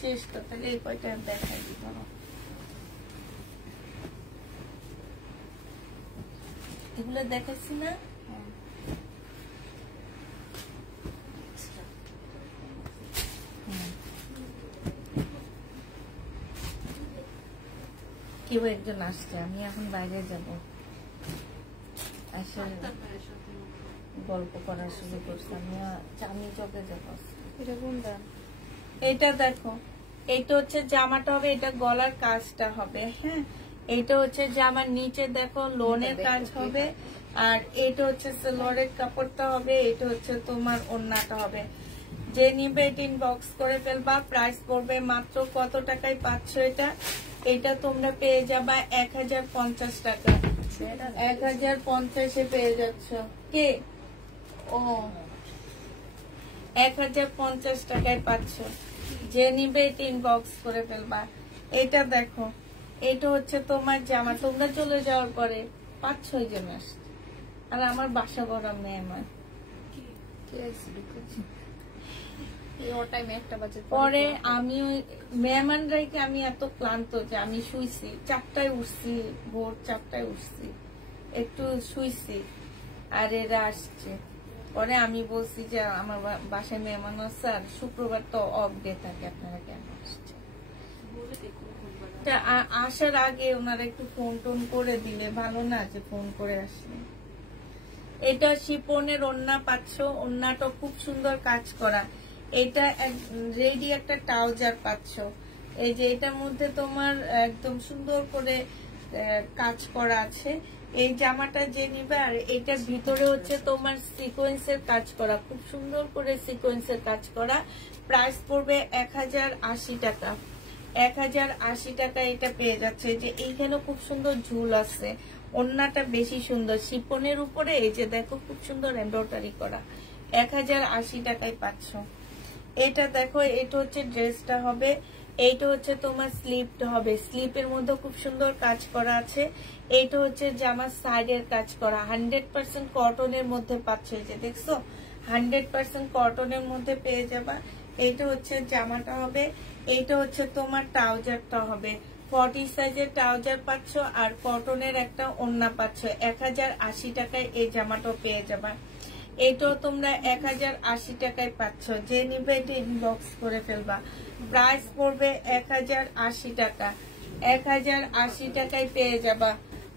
শেষ তো, তাহলে এই কয়টা দেখাই দিব। এগুলো দেখাচ্ছি না? কেউ একজন আসছে, আমি এখন বাইরে যাব। আসলে গল্প করা শুরু করছি। আমি চোখে যাবো। এটা কোন দাম? এটা দেখো, এইটা হচ্ছে জামাটা হবে, এটা গলার কাজটা হবে। হ্যাঁ, এইটা হচ্ছে জামার নিচে দেখো লোনের কাজ হবে, আর এটা হচ্ছে সালোয়ারের কাপড়টা হবে, এটা হচ্ছে তোমার ওড়নাটা হবে। যে নিবে এটা ইনবক্স করে ফেলবা। প্রাইস পড়বে মাত্র কত টাকায় পাচ্ছ এটা? এটা তোমরা পেয়ে যাবা 1050 টাকা। 1050-এ পেয়ে যাচ্ছ। কে? ও, 1050 টাকায় পাচ্ছ। যে নিবে এটা ইনবক্স করে ফেলবা। এটা দেখো, এটা হচ্ছে তোমার জামা। তোমরা চলে যাওয়ার পরে 5-6 জন আসছে, আর আমার বাসা ভরা মেহমান। পরে আমি ওই মেহমান রাইকে আমি এত ক্লান্ত যে আমি শুইছি। 4টায় উঠছি, ভোর 4টায় উঠছি, একটু শুইছি, আর এরা আসছে। পরে আমি বলছি যে আমার বাসায় মেহমান আছে, আর শুক্রবার তো অফ ডে থাকে, আপনারা কেন আসছে? আসার আগে ওনারা একটু ফোন টোন করে দিলে ভালো না, যে ফোন করে আসলে। এটা শিপনের ওড়না পাচ্ছ। ওড়নাটা খুব সুন্দর কাজ করা। এটা রেডি একটা ট্রাউজার পাচ্ছ। এই যে এটার মধ্যে তোমার একদম সুন্দর করে কাজ করা আছে। এই জামাটা যে নিবে, আর এটার ভিতরে হচ্ছে তোমার সিকোয়েন্সের কাজ করা, খুব সুন্দর করে সিকোয়েন্সের কাজ করা। প্রাইস পড়বে 1080 টাকা। 1080 টাকা এটা পেয়ে যাচ্ছে। যে এইখানে খুব সুন্দর ঝুল আছে, ওড়নাটা বেশি সুন্দর শিপনের উপরে। এই যে দেখো, খুব সুন্দর এমব্রয়ডারি করা। 1080 টাকায় পাচ্ছ। এটা দেখো, এটা হচ্ছে ড্রেসটা হবে, এইটা হচ্ছে তোমার স্লিপটা হবে। স্লিপের মধ্যে খুব সুন্দর কাজ করা আছে। এইটা হচ্ছে জামার সাইডের কাজ করা, 100% কটনের মধ্যে পাচ্ছ। এই যে দেখছো, 100% কটনের মধ্যে পেয়ে যাবা। এইটা হচ্ছে জামাটা হবে। এইটা হচ্ছে তোমার ট্রাউজারটা হবে। 40 সাইজের ট্রাউজার পাচ্ছ, আর কটনের একটা ওড়না পাচ্ছ। 1080 টাকায় এই জামাটা পেয়ে যাবা। এটাও তোমরা 1080 টাকায় পাচ্ছ। যে নিবে এটা ইনবক্স করে ফেলবা। প্রাইস পড়বে 1080 টাকা। 1080 টাকায় পেয়ে যাবা।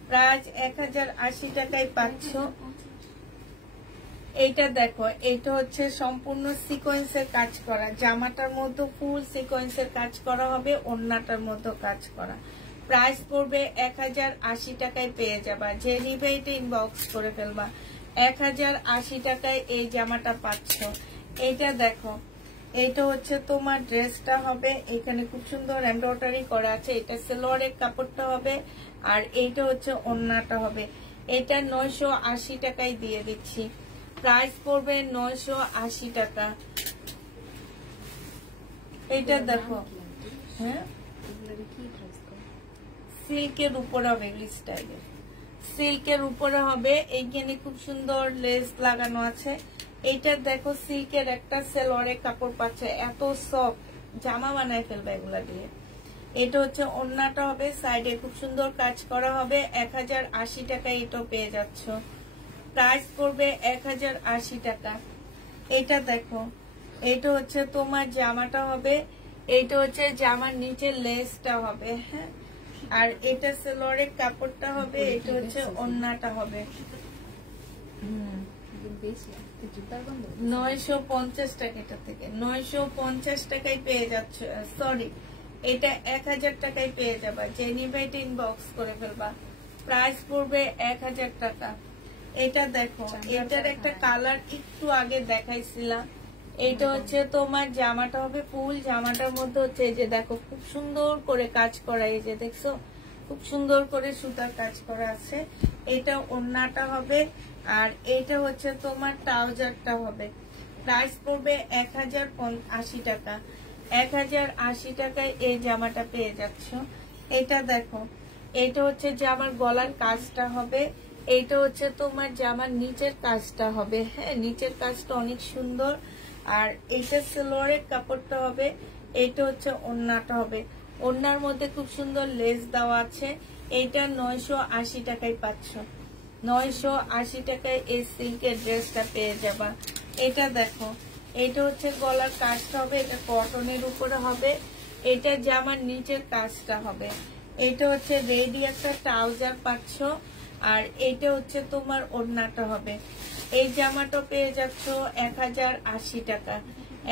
প্রাইস 1080 টাকায় পাচ্ছ। এইটা দেখো, এইটা হচ্ছে সম্পূর্ণ সিকোয়েন্সের কাজ করা, জামাটার মধ্যে ফুল সিকোয়েন্সের কাজ করা হবে, ওড়নাটার মধ্যে কাজ করা। প্রাইস পড়বে 1080 টাকায় পেয়ে যাবা। যে নিবে এটা ইনবক্স করে ফেলবা। 1080 টাকায় এই জামাটা পাচ্ছ। এইটা দেখো, এইটা হচ্ছে তোমার ড্রেসটা হবে, এখানে খুব সুন্দর এমব্রয়ডারি করা আছে। এটা সালোয়ারের কাপড়টা হবে, আর এইটা হচ্ছে ওড়নাটা হবে। এটা 980 টাকায় দিয়ে দিচ্ছি। প্রাইস পড়বে 980 টাকা। এটা দেখো, হ্যাঁ সিল্কের উপরে হবে, স্টাইলের সিল্কের উপরে হবে। এইখানে খুব সুন্দর লেস লাগানো আছে। এইটা দেখো সিল্কের একটা সালোয়ারের কাপড় পাচ্ছে, এত সফট, জামা বানায় ফেলবে এগুলা দিয়ে। এটা হচ্ছে ওড়নাটা হবে, সাইডে খুব সুন্দর কাজ করা হবে। 1080 টাকায় এটাও পেয়ে যাচ্ছ। প্রাইস পড়বে 1080 টাকা। এটা দেখো, এইটা হচ্ছে তোমার জামাটা হবে, এইটা হচ্ছে জামার নিচে লেসটা হবে, হ্যাঁ, আর এটা সালোয়ারের কাপড়টা হবে, এটা হচ্ছে ওড়নাটা হবে। 950 টাকা, এটা থেকে 950 টাকায় পেয়ে যাচ্ছ। সরি, এটা 1000 টাকায় পেয়ে যাবা। যে নিবে এটা ইনবক্স করে ফেলবা। প্রাইস পড়বে 1000 টাকা। এটা দেখো, এটার একটা কালার একটু আগে দেখাইছিলাম। এটা হচ্ছে তোমার জামাটা হবে ফুল, জামাটার মধ্যে হচ্ছে এই যে দেখো খুব সুন্দর করে কাজ করা, এই যে দেখছো খুব সুন্দর করে সুতার কাজ করা আছে। এটা ওড়নাটা হবে, আর এটা হচ্ছে তোমার ট্রাউজারটা হবে। প্রাইস পড়বে 1080 টাকা। 1080 টাকায় এই জামাটা পেয়ে যাচ্ছ। এটা দেখো, এটা হচ্ছে জামার গলার কাজটা হবে, এইটা হচ্ছে তোমার জামার নিচের কাজটা হবে, হ্যাঁ, নিচের কাজটা অনেক সুন্দর। আর এইটা সালোয়ারের কাপড়টা হবে, এইটা হচ্ছে ওড়নাটা হবে। ওড়নার মধ্যে খুব সুন্দর লেস দেওয়া আছে। এইটা 980 টাকায় পাচ্ছ। 980 টাকায় এই সিল্কের ড্রেসটা পেয়ে যাবা। এটা দেখো, এটা হচ্ছে গলার কাজটা হবে, এটা কটনের উপরে হবে। এটা জামার নিচের কাজটা হবে। এটা হচ্ছে রেডি একটা ট্রাউজার পাচ্ছ, আর এইটা হচ্ছে তোমার ওড়নাটা হবে। এই জামাটা পেয়ে যাচ্ছ 1080 টাকা।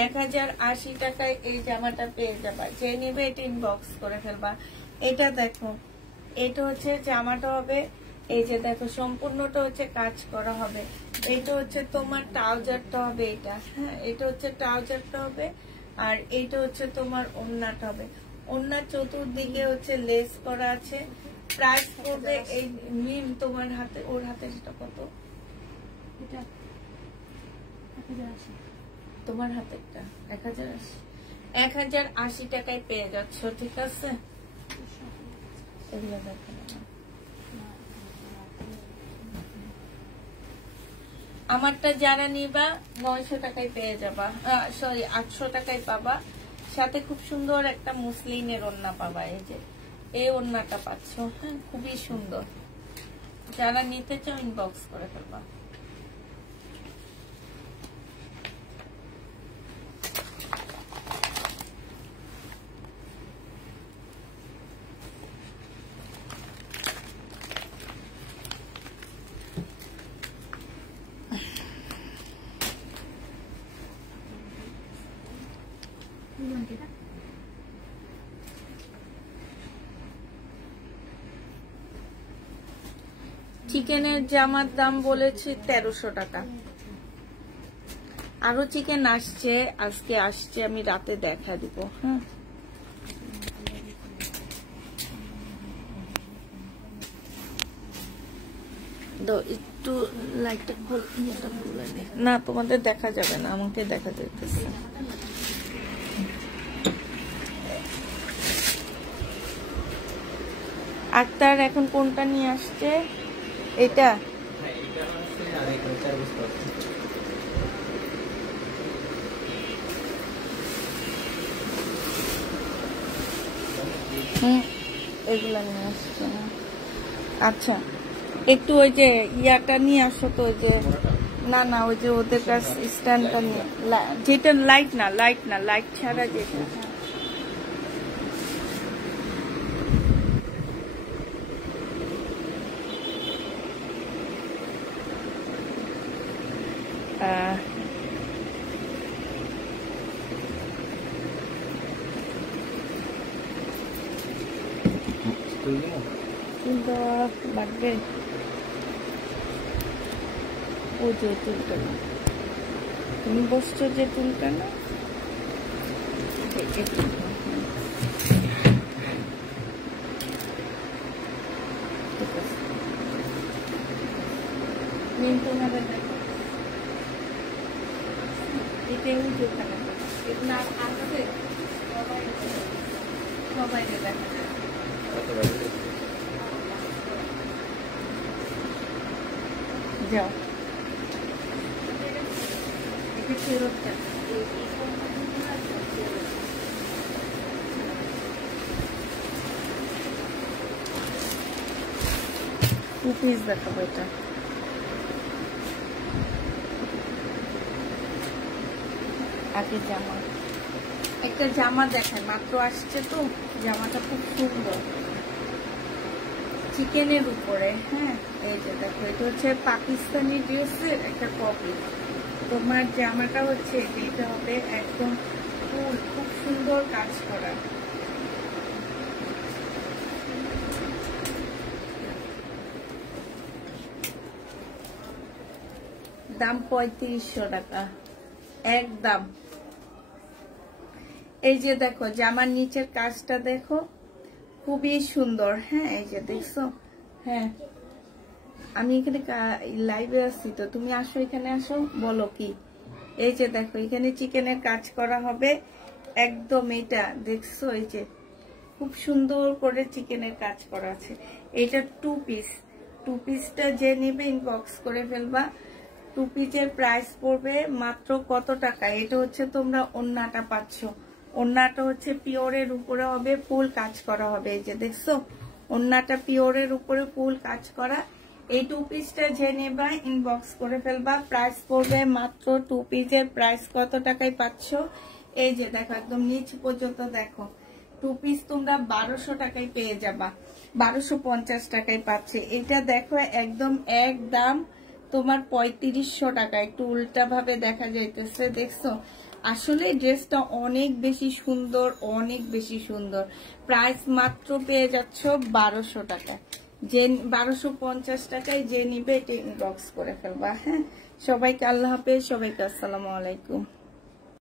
1080 টাকায় এই জামাটা পেয়ে যাবা। যে নিবে এটা ইনবক্স করে ফেলবা। এটা দেখো, এটা হচ্ছে জামাটা হবে, এই যে দেখো সম্পূর্ণটা হচ্ছে কাজ করা হবে। এটা হচ্ছে তোমার ট্রাউজারটা হবে, এটা, হ্যাঁ, এটা হচ্ছে ট্রাউজারটা হবে, আর এইটা হচ্ছে তোমার ওড়নাটা হবে। ওড়নার চতুর্দিকে হচ্ছে লেস করা আছে। প্রাইস পড়বে এই মিম তোমার হাতে, ওর হাতে সেটা কত? এটা 1080, তোমার হাতেরটা 1080। 1080 টাকায় পেয়ে যাচ্ছ, ঠিক আছে। এগুলো দেখো, আমারটা যারা নিবা 900 টাকায় পেয়ে যাবা, সরি 800 টাকায় পাবা। সাথে খুব সুন্দর একটা মুসলিনের ওড়না পাবা। এই যে এই ওড়নাটা পাচ্ছ, হ্যাঁ, খুবই সুন্দর। যারা নিতে চাও ইনবক্স করে ফেলবা। চিকেনের জামার দাম বলেছি 1300 টাকা। আরো চিকেন আসছে, আজকে আসছে, আমি রাতে দেখা দিব, হ্যাঁ। একটু লাইটটা খুলে না, তোমাদের দেখা যাবে না, আমাকে দেখা যাইতেছে। আক্তার এখন কোনটা নিয়ে আসছে? এটা এগুলা নিয়ে আসছে না। আচ্ছা, একটু ওই যে ইয়াটা নিয়ে আসো তো, ওই যে না না, ওই যে ওদের কাছে স্ট্যান্ডটা নিয়ে, যেটা লাইট না, লাইট ছাড়া যেটা। কিন্তু লাগবে ওই যে চুলটা না, তুমি বসছো যে চুলটা না, তোমাদের দেখো এটাই উঠে ওখানে না আসবে সবাই দেখা যায়। যাও একে ফেরত দেন। টু পিস দেখাবো এটা, আগে জামা, একটা জামা দেখায় মাত্র আসছে তো, জামাটা খুব সুন্দর চিকেনের উপরে। হ্যাঁ এই যে দেখো এটা হচ্ছে পাকিস্তানি ড্রেসের একটা কপি। তোমার জামাটা হচ্ছে এটা হবে একদম ফুল, খুব সুন্দর কাজ করা। দাম 3500 টাকা একদম। এই যে দেখো জামার নিচের কাজটা দেখো খুবই সুন্দর। হ্যাঁ এই যে দেখছো, হ্যাঁ আমি এখানে লাইভে আছি তো, তুমি আসো এখানে আসো, বলো কি। এই যে দেখো এখানে চিকেনের কাজ করা হবে একদম, এটা দেখছো এই যে খুব সুন্দর করে চিকেনের কাজ করা আছে। এটা টু পিস, টু পিসটা যে নেবে ইনবক্স করে ফেলবা। টু পিসের প্রাইস পড়বে মাত্র কত টাকা, এটা হচ্ছে তোমরা ওন্নাটা পাচ্ছ, ওন্নাটা হচ্ছে পিওরের উপরে হবে, ফুল কাজ করা হবে। এই যে দেখছো ওন্নাটা পিওরের উপরে ফুল কাজ করা। এই টু পিসটা যে নেবা ইনবক্স করে ফেলবা, প্রাইস পড়বে মাত্র, টু পিসের প্রাইস কত টাকায় পাচ্ছ, এই যে দেখো একদম নিচ পর্যন্ত দেখো, টু পিস তোমরা 1200 টাকায় পেয়ে যাবা, 1250 টাকায় পাচ্ছে। এটা দেখো একদম এক দাম তোমার 3500 টাকা, একটু উল্টা ভাবে দেখা যাইতেছে দেখছো। আসলে ড্রেসটা অনেক বেশি সুন্দর, অনেক বেশি সুন্দর। প্রাইস মাত্র পেয়ে যাচ্ছ 1200 টাকায়, যে 1250 টাকায় যে নিবে এটা ইনবক্স করে ফেলবা। হ্যাঁ সবাইকে আল্লাহ হাফেজ, সবাইকে আসসালামু আলাইকুম।